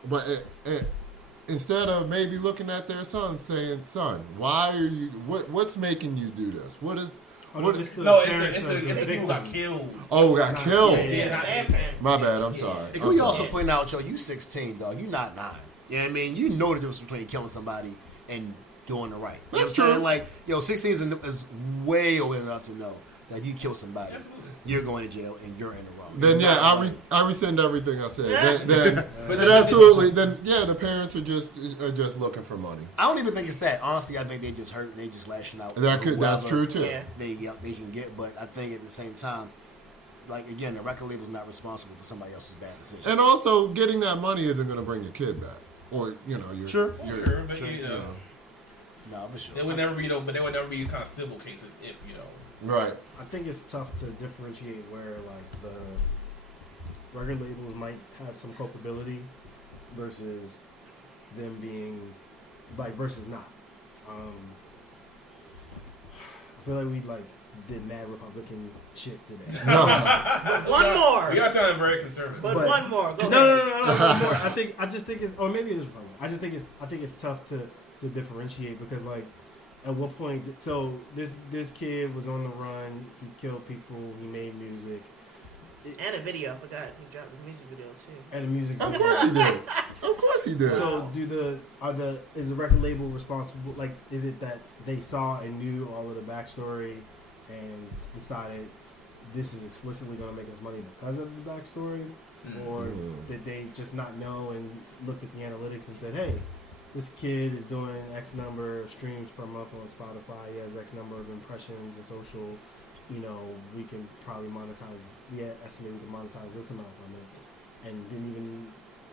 But instead of maybe looking at their son saying, "Son, why are you? What's making you do this? What is?" No, it's the people who got killed. Oh, got killed. Yeah, not their their parents. My bad. I'm sorry. And I'm we sorry. also point out, yo, you 16, dog. You not 9. You know what I mean? You know the difference between killing somebody and doing the right. You know That's what I'm saying? true. Like, 16 is way old enough to know that you kill somebody, Absolutely. you're going to jail and you're in the wrong. Then You're yeah, not I rescind everything I said. Then But absolutely. Then yeah, the parents are just looking for money. I don't even think it's that. Honestly, I think they just hurt and they just lashing out. That's Whoever true too. Yeah. They can get, but I think at the same time, like again, the record label's not responsible for somebody else's bad decision. And also, getting that money isn't going to bring your kid back, or your Sure, but your- No, for sure. there would never be these kind of civil cases if right. I think it's tough to differentiate where like the record labels might have some culpability versus them being like versus not. I feel like we like did mad Republican shit today. No. One more. You guys sound very conservative. But But- one more. Go No, ahead. no, one more. I just think it's, or maybe it is Republican. I think it's tough to differentiate because like at what point? So this kid was on the run. He killed people. He made music. And a video. I forgot. He dropped a music video too. And a music Of video. course he did. Of course he did. So is the record label responsible? Like, is it that they saw and knew all of the backstory and decided this is explicitly going to make us money because of the backstory, or did they just not know and looked at the analytics and said, hey, this kid is doing X number of streams per month on Spotify. He has X number of impressions and social. We can probably monetize. Estimate we can monetize this amount from it, and didn't even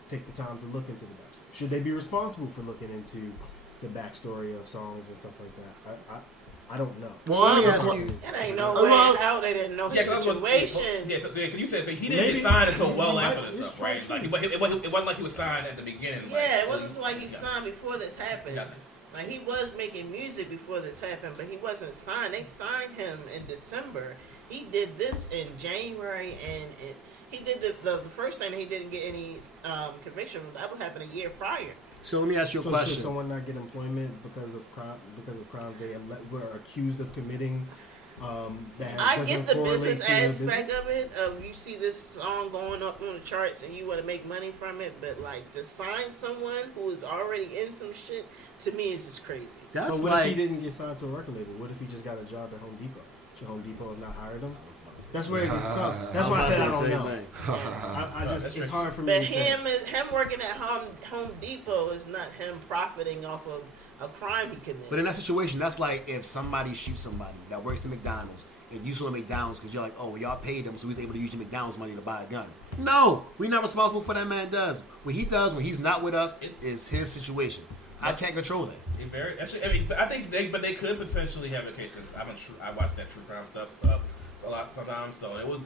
take the time to look into the backstory. Should they be responsible for looking into the backstory of songs and stuff like that? I don't know. Well, So let me I ask have a- you. It ain't no Well, way how they didn't know Yeah, his because situation. because you said he didn't Maybe. get signed until well He after might- this it's stuff, right? true. Like it wasn't like he was signed at the beginning. Yeah, it like, wasn't like he signed before this happened. Yes. Like he was making music before this happened, but he wasn't signed. They signed him in December. He did this in January, and he did the first thing that he didn't get any conviction. That would happen a year prior. So let me ask you a So question. should someone not get employment because of crimes they were accused of committing? That I doesn't get the correlate business to their aspect business? of it. Of you see this song going up on the charts and you want to make money from it, but like to sign someone who is already in some shit, to me is just crazy. That's But what if like he didn't get signed to a record label? What if he just got a job at Home Depot? Should Home Depot have not hired him? That's where it gets tough. That's why I said I don't know. It's hard for me But to say. him working at Home Depot is not him profiting off of a crime he committed. But in that situation, that's like if somebody shoots somebody that works at McDonald's and you saw McDonald's because you're like, oh, y'all paid him, so he's able to use your McDonald's money to buy a gun. No, we're not responsible for that man does. What he does when he's not with us is his situation. I can't control that. But they could potentially have a case because I watched that true crime stuff a lot sometimes. So it was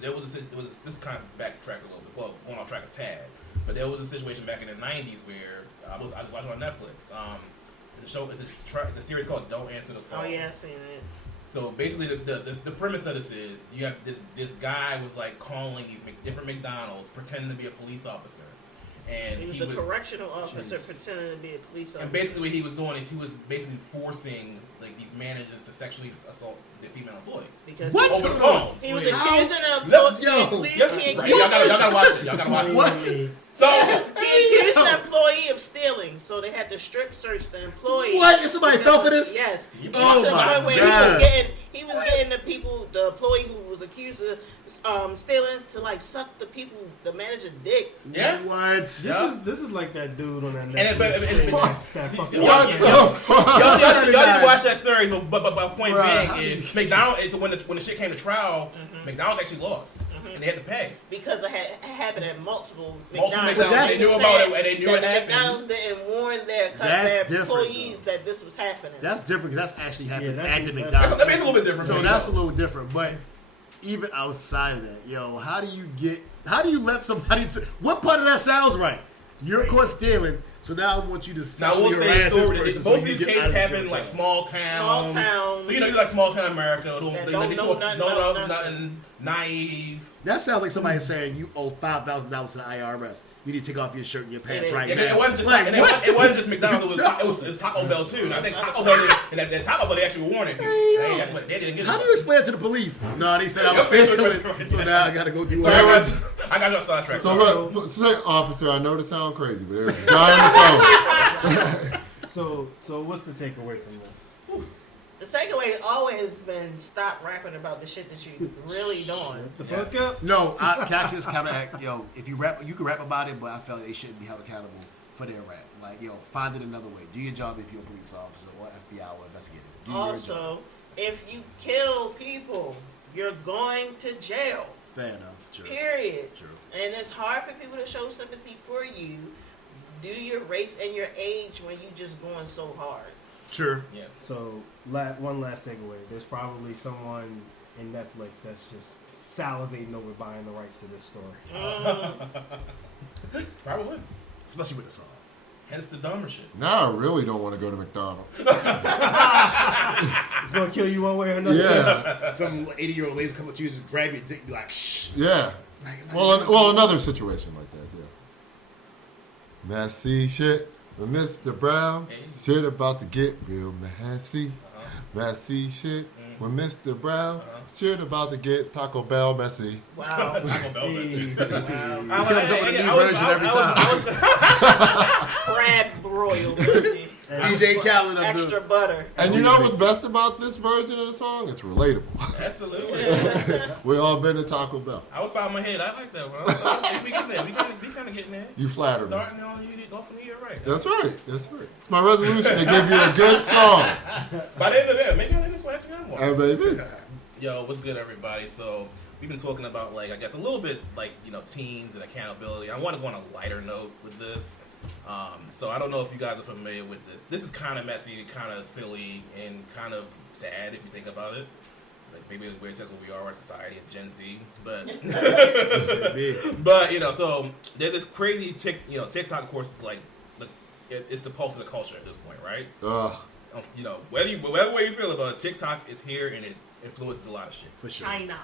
this kind of backtracks a little bit. Well, going off track a tad, but there was a situation back in the '90s where I was watching on Netflix. It's a series called Don't Answer the Phone. Oh yeah, I seen it. So basically, the premise of this is you have this guy was like calling these different McDonald's pretending to be a police officer, and He was a correctional officer pretending to be a police officer. And basically, what he was doing is he was basically forcing like these managers to sexually assault their female employees. Because What? Over the phone. he was How? accusing them. Yo. Y'all gotta watch it. Y'all gotta watch it. What? So He accused the employee of stealing, so they had to strip search the employee. What? And somebody fell for this? Yes. Oh To the my point where God. He was getting the employee who was accused of stealing to like suck the manager's dick. Yeah. What? This is like that dude on that And Netflix. What Y'all the fuck? y'all need to watch that series, but point Bruh, how being do is you- McDonald's. It's when the shit came to trial, McDonald's actually lost, and they had to pay. Because it had happened at multiple Multiple McDonald's. McDonald's. They knew about it, and they knew that it happened. McDonald's didn't warn their That's different, employees though. that this was happening. That's different because that's actually happening Yeah, that's- at the that's- McDonald's. That makes it a little bit different. So for that's a McDonald's. little different. But even outside of that, how do you let somebody what part of that sounds right? You're caught stealing, so now I want you to Now sexually we'll say harass the this story. person so Most of you these get out cases of happen in the like franchise. small towns. Small towns. So you like small town America. That They don't know nothing. nothing naive. That sounds like somebody saying you owe $5,000 to the IRS. You need to take off your shirt and your pants It is. right Yeah, now. it wasn't just Like, and what? it wasn't just McDonald's. It was Taco Bell too. And I think Taco Bell and Taco Bell they actually warned you. Hey, that's what they didn't get. How do you explain it to the police? No, they said I was Your face stealing, was- so now I gotta go do So it. I got your sidetrack. So look, officer, I know this sounds crazy, but there's a guy on the phone. So what's the takeaway from this? The takeaway has always been stop rapping about the shit that you really doing. The Yes. fuck up? No, I can counteract. If you rap, you can rap about it, but I felt they shouldn't be held accountable for their rap. Like, find it another way. Do your job if you're a police officer or FBI or investigator. Do your job. Also, if you kill people, you're going to jail. Fair enough. True. Period. True. And it's hard for people to show sympathy for you due to your race and your age when you just going so hard. True. Yeah. So, one last takeaway. There's probably someone in Netflix that's just salivating over buying the rights to this story. Probably. Especially with the song. Hence the dumber shit. Now I really don't want to go to McDonald's. It's gonna kill you one way or another. Yeah, Some 80-year-old ladies come up to you, just grab your dick, and be like, shh. yeah. Well, another situation like that, yeah. Messy shit with Mr. Brown. Hey. Shit about to get real messy. Uh-huh. Messy shit with Mr. Brown. Uh-huh. Shit about to get Taco Bell messy. Wow. Taco Bell. Hey. Wow. He comes up with a new version every time. Crab broil pussy. DJ Khaled of Extra the... butter. And you know what's best about this version of the song? It's relatable. Absolutely. We all been to Taco Bell. I was bowing my head. I like that one. We getting there. We kind of getting there. You flatter me. Starting on you, off from here, right? That's right. That's right. It's my resolution to give you a good song. By the end of that, maybe I'll end this one after that one. Hey, baby. Yo, what's good, everybody? So we've been talking about, like, I guess a little bit, like, teens and accountability. I want to go on a lighter note with this. So I don't know if you guys are familiar with this. This is kind of messy, kind of silly, and kind of sad if you think about it. Like, maybe where it says what we are, our society is Gen Z, but but so there's this crazy TikTok, of course, is like it's the pulse of the culture at this point, right? Ugh. Whatever way you feel about it, TikTok is here and it influences a lot of shit. For sure. China.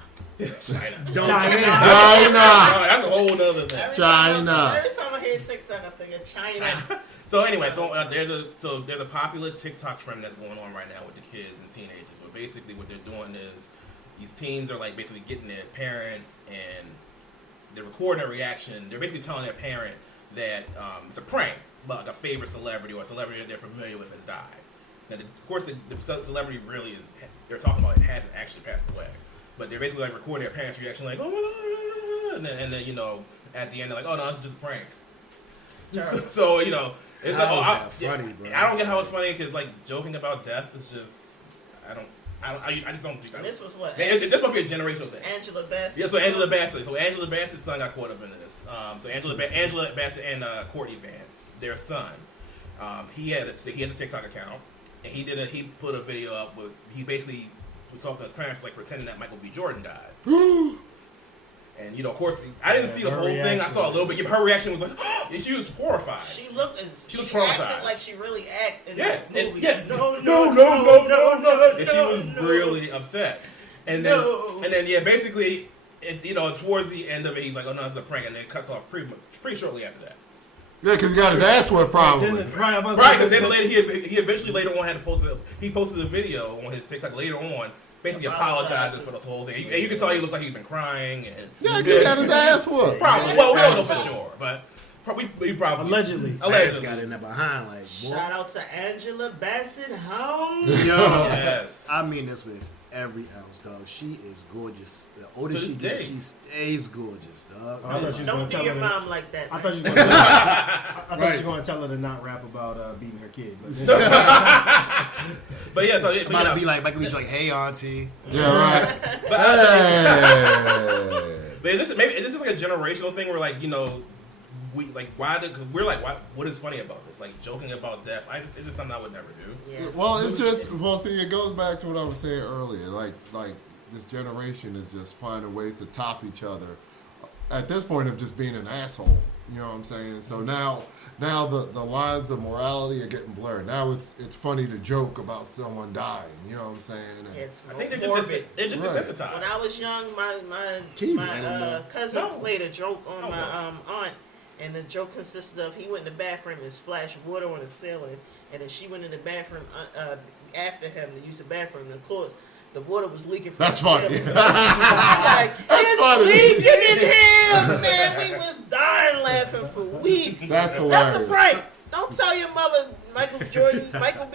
China. Don't China. China. That's a whole nother thing. Every China. time I hear TikTok, I think of China. So anyway, there's a popular TikTok trend that's going on right now with the kids and teenagers. Where basically what they're doing is these teens are like basically getting their parents and they're recording a reaction. They're basically telling their parent that it's a prank, like a favorite celebrity or a celebrity that they're familiar with has died. Now, of course, the celebrity really is. They're talking about it hasn't actually passed away, but they're basically like recording their parents' reaction, like, oh my god, and then at the end they're like, oh no, it's just a prank. So it's How like, is that funny, bro? I don't get how it's funny because like joking about death is just I just don't do that. And this was what? This might be a generational thing. Angela Bassett. Yeah, so Angela Bassett's son got caught up into this. So Angela Bassett and Courtney Vance, their son, he has a TikTok account, and he put a video up with he basically was talking to his parents like pretending that Michael B. Jordan died. And of course, I didn't see the whole thing. I saw a little bit. Her reaction was like, and she was horrified. She looked traumatized. acted like she really acted. Yeah, in and, the yeah, movie. no. And she was really upset. And then, basically, towards the end of it, he's like, oh no, it's a prank, and then it cuts off pretty shortly after that. Yeah, because he got his ass whipped probably. Right, Right, because then later he eventually later on had to post he posted a video on his TikTok later on, basically apologizing for this whole thing. And you can tell he looked like he's been crying. And Yeah, he got his ass whooped. probably, well, we don't know for sure, but he probably Allegedly. Got in there behind, like, boy. Shout out to Angela Bassett home. Yo, Yes. I mean this with every ounce, dog. She is gorgeous. The older To she this gets, day. she stays gorgeous, dog. I thought you was Don't gonna be tell your her. mom like that. I man. thought you was gonna. I thought you Right. was gonna tell her to not rap about beating her kid. But But yeah, so About to be like, Michael B. like, hey, auntie. Yeah, right. but, Hey. but is this like a generational thing where like we like because we're like what is funny about this, like joking about death? It's just something I would never do. Yeah. Well, it's just see, it goes back to what I was saying earlier. Like this generation is just finding ways to top each other. At this point of just being an asshole, you know what I'm saying? So now the lines of morality are getting blurred. Now it's funny to joke about someone dying. You know what I'm saying? And It's I think morbid. they're just Right. desensitized. When I was young, Can my you blame them? cousin No. played a joke on No. my aunt, and the joke consisted of he went in the bathroom and splashed water on the ceiling, and then she went in the bathroom after him to use the bathroom, and of course the water was leaking from That's the funny. ceiling. Like, That's it's funny. leaking in here, man. We was dying laughing for weeks. That's That's a hilarious. prank. Don't tell your mother Michael B.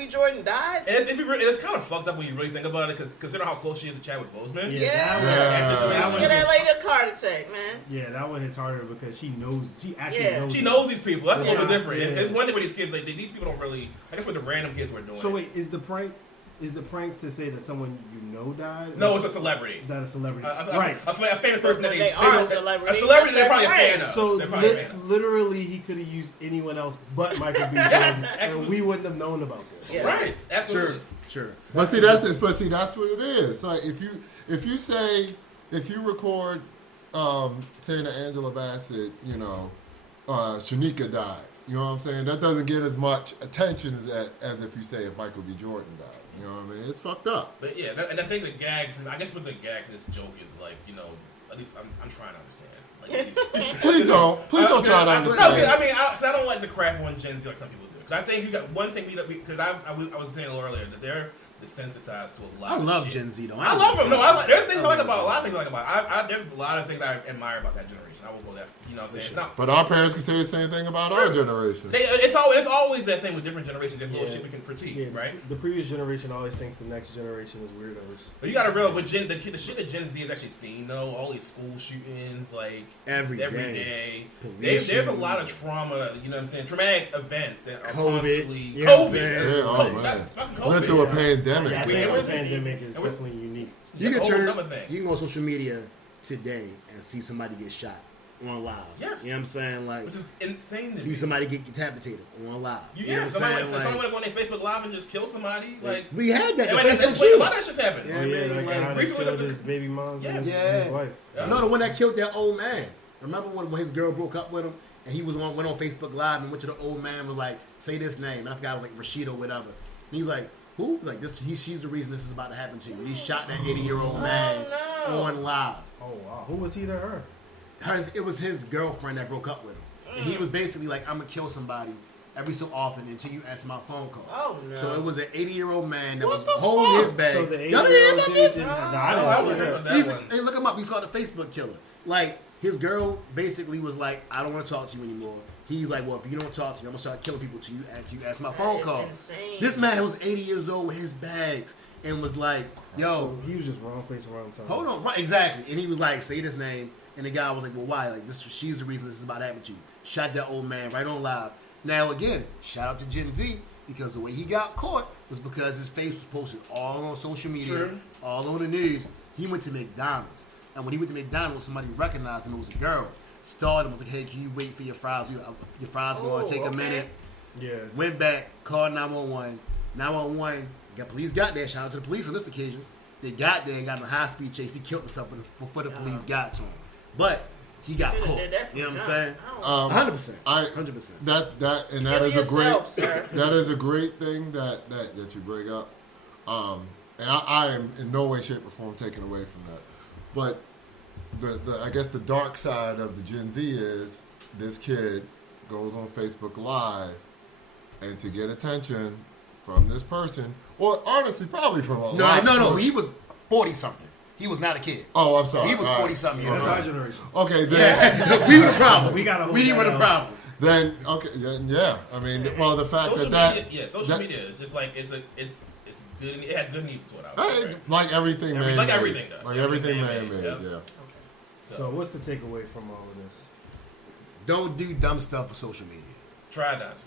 Jordan died. And it's kind of fucked up when you really think about it, because consider how close she is to Chadwick Boseman. Yeah. Yeah. That Get that lady a heart attack, man. Yeah, that one hits harder because she actually Yeah. knows. She them. knows these people. That's a little bit Yeah. different. Yeah. It's one thing with these kids, like these people don't really. I guess with the random kids we're doing. So wait, is the prank to say that someone you know died? No, it's a celebrity. That a celebrity, Right. right? A famous person that They are a a celebrity. celebrity they're probably a Right. fan of. So They're probably a fan of. literally, he could have used anyone else but Michael B. Jordan, and absolutely. we wouldn't have known about this. Yeah. Right. Absolutely. Sure. But see, that's what it is. Like if you record saying to Angela Bassett, Shanika died. You know what I'm saying? That doesn't get as much attention as if you say if Michael B. Jordan died. You know what I mean? It's fucked up. But yeah, and I think the gag for the gag for this joke is like, at least I'm trying to understand. Like, at least, Please don't try to understand. No, I don't like the crap on Gen Z like some people do. Because I think you got one thing because I was saying a little earlier that they're desensitized to a lot. I of love shit. Gen Z though. I love them. No, there's things I like about a lot of things I like about. There's a lot of things I admire about that generation. I will go that. You know what I'm saying? It's not. But our parents can say the same thing about our generation. It's always that thing with different generations. There's little shit we can critique, Yeah, right? The previous generation always thinks the next generation is weirdos. But you gotta realize with the shit that Gen Z has actually seen though, all these school shootings, like Every day. Police There's a shootings. lot of trauma, you know what I'm saying? Traumatic events that are COVID, constantly you know what I'm saying? Yeah, oh man. Went through a pandemic. Yeah, I We- think it the was- pandemic is it was- definitely unique. You That's can a whole turn. nother thing. You can go on social media today and see somebody get shot on live. Yes. You know what I'm saying? Like Which is insane to see me. somebody get decapitated on live. You know Yeah, what I'm somebody saying? would Like, go on their Facebook Live and just kill somebody. Like, we had that. I The mean, that's Facebook a shooting. lot of that shit's happened. Oh yeah, like how they recently killed the- his baby mom Yeah. and Yeah. his wife. Yeah. No, the one that killed that old man. Remember when his girl broke up with him and he went on Facebook Live and went to the old man and was like, say this name. And I forgot it was like Rashid or whatever. And he's like, who? Like this? She's the reason this is about to happen to you. And he shot that 80-year-old man no. on live. Oh wow, who was he to her? It was his girlfriend that broke up with him. And he was basically like, I'm gonna kill somebody every so often until you answer my phone call. Oh, no. So it was an 80-year-old man that What was the holding fuck? his bag. So the Y'all didn't hear 80-year-old about dude this? didn't- No. No, I I wouldn't didn't hear see about that. that one. Hey, look him up. He's called the Facebook killer. Like his girl basically was like, I don't want to talk to you anymore. He's like, well, if you don't talk to me, I'm gonna start killing people till you answer my phone is call. insane. This man was 80 years old with his bags and was like, yo, So he was just wrong place, wrong time. hold on, right? Exactly. And he was like, say this name, and the guy was like, well, why? Like she's the reason this is about to happen to you. Shot that old man right on live. Now again, shout out to Gen Z because the way he got caught was because his face was posted all on social media, True. all on the news. He went to McDonald's, and when he went to McDonald's, somebody recognized him. It was a girl. Started him, was like, hey, can you wait for your fries? Your fries are going to take a okay. minute. Yeah. Went back, called 911. 911, police got there. Shout out to the police on this occasion. They got there and got in a high-speed chase. He killed himself before the police got to him. But he got Should've caught. did that from You know what I'm jump. saying? I don't- 100%. I 100%. that Kill is a great yourself, sir. that is a great thing that you bring up. And I am in no way, shape, or form taken away from that. But the I guess the dark side of the Gen Z is this kid goes on Facebook Live and to get attention from this person, or honestly, probably from a lot. No. He was 40-something. He was not a kid. Oh, I'm sorry. He was All right. 40-something That's years our old. generation. Okay, then. Yeah, we were the problem. We gotta hold We that were the up. problem. Then okay, then, yeah. I mean, well, the fact social that media, social that- media is just like it's it's good. It has good and evil to it. I would say, right? Like everything man Like made. everything does. Like everything man made, Yep. yeah. Okay. So what's the takeaway from all of this? Don't do dumb stuff for social media. Try not to.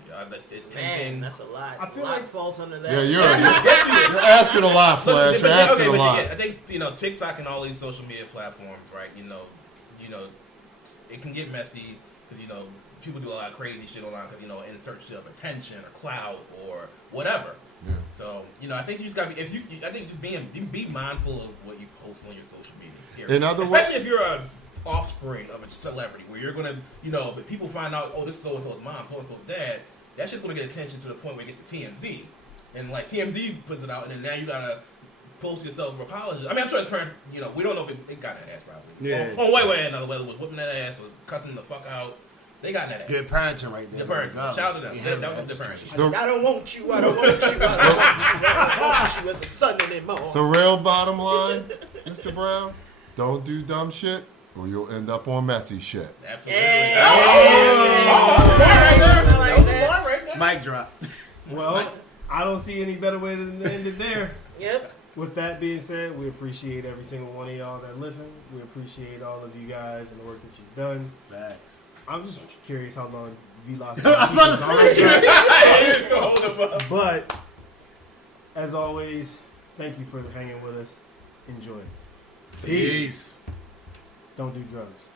It's Man, tempting. that's a lot. I feel a lot like- falls under that. Yeah, you're asking a lot, Flash. You're asking a but lot. yeah, I think TikTok and all these social media platforms, right? It can get messy because people do a lot of crazy shit online because in search of attention or clout or whatever. Yeah. So I think you just gotta be I think just be mindful of what you post on your social media. Period. In other Especially if you're a offspring of a celebrity, where you're gonna but people find out, oh, this is so and so's mom, so and so's dad. That's just gonna get attention to the point where it gets to TMZ, and like TMZ puts it out, and then now you gotta post yourself or apologize. I mean, I'm sure it's current. We don't know if it got that ass probably. Yeah. One way or another, whether it was whipping that ass or cussing the fuck out, they got that ass. Good parenting right there. Good parenting. Shout out to them. Yeah, That was that's good parenting. The, I don't want you. I don't want you. I don't want you. I don't want you as a son anymore. the real bottom line, Mr. Brown, don't do dumb shit or you'll end up on messy shit. Absolutely. Hey. That I like was a that. bar right there. Mic drop. Well, I don't see any better way than to end it there. Yep. With that being said, we appreciate every single one of y'all that listen. We appreciate all of you guys and the work that you've done. Facts. I'm just curious how long V-Lost I was about to say. Hold him up. But as always, thank you for hanging with us. Enjoy. Peace. Don't do drugs.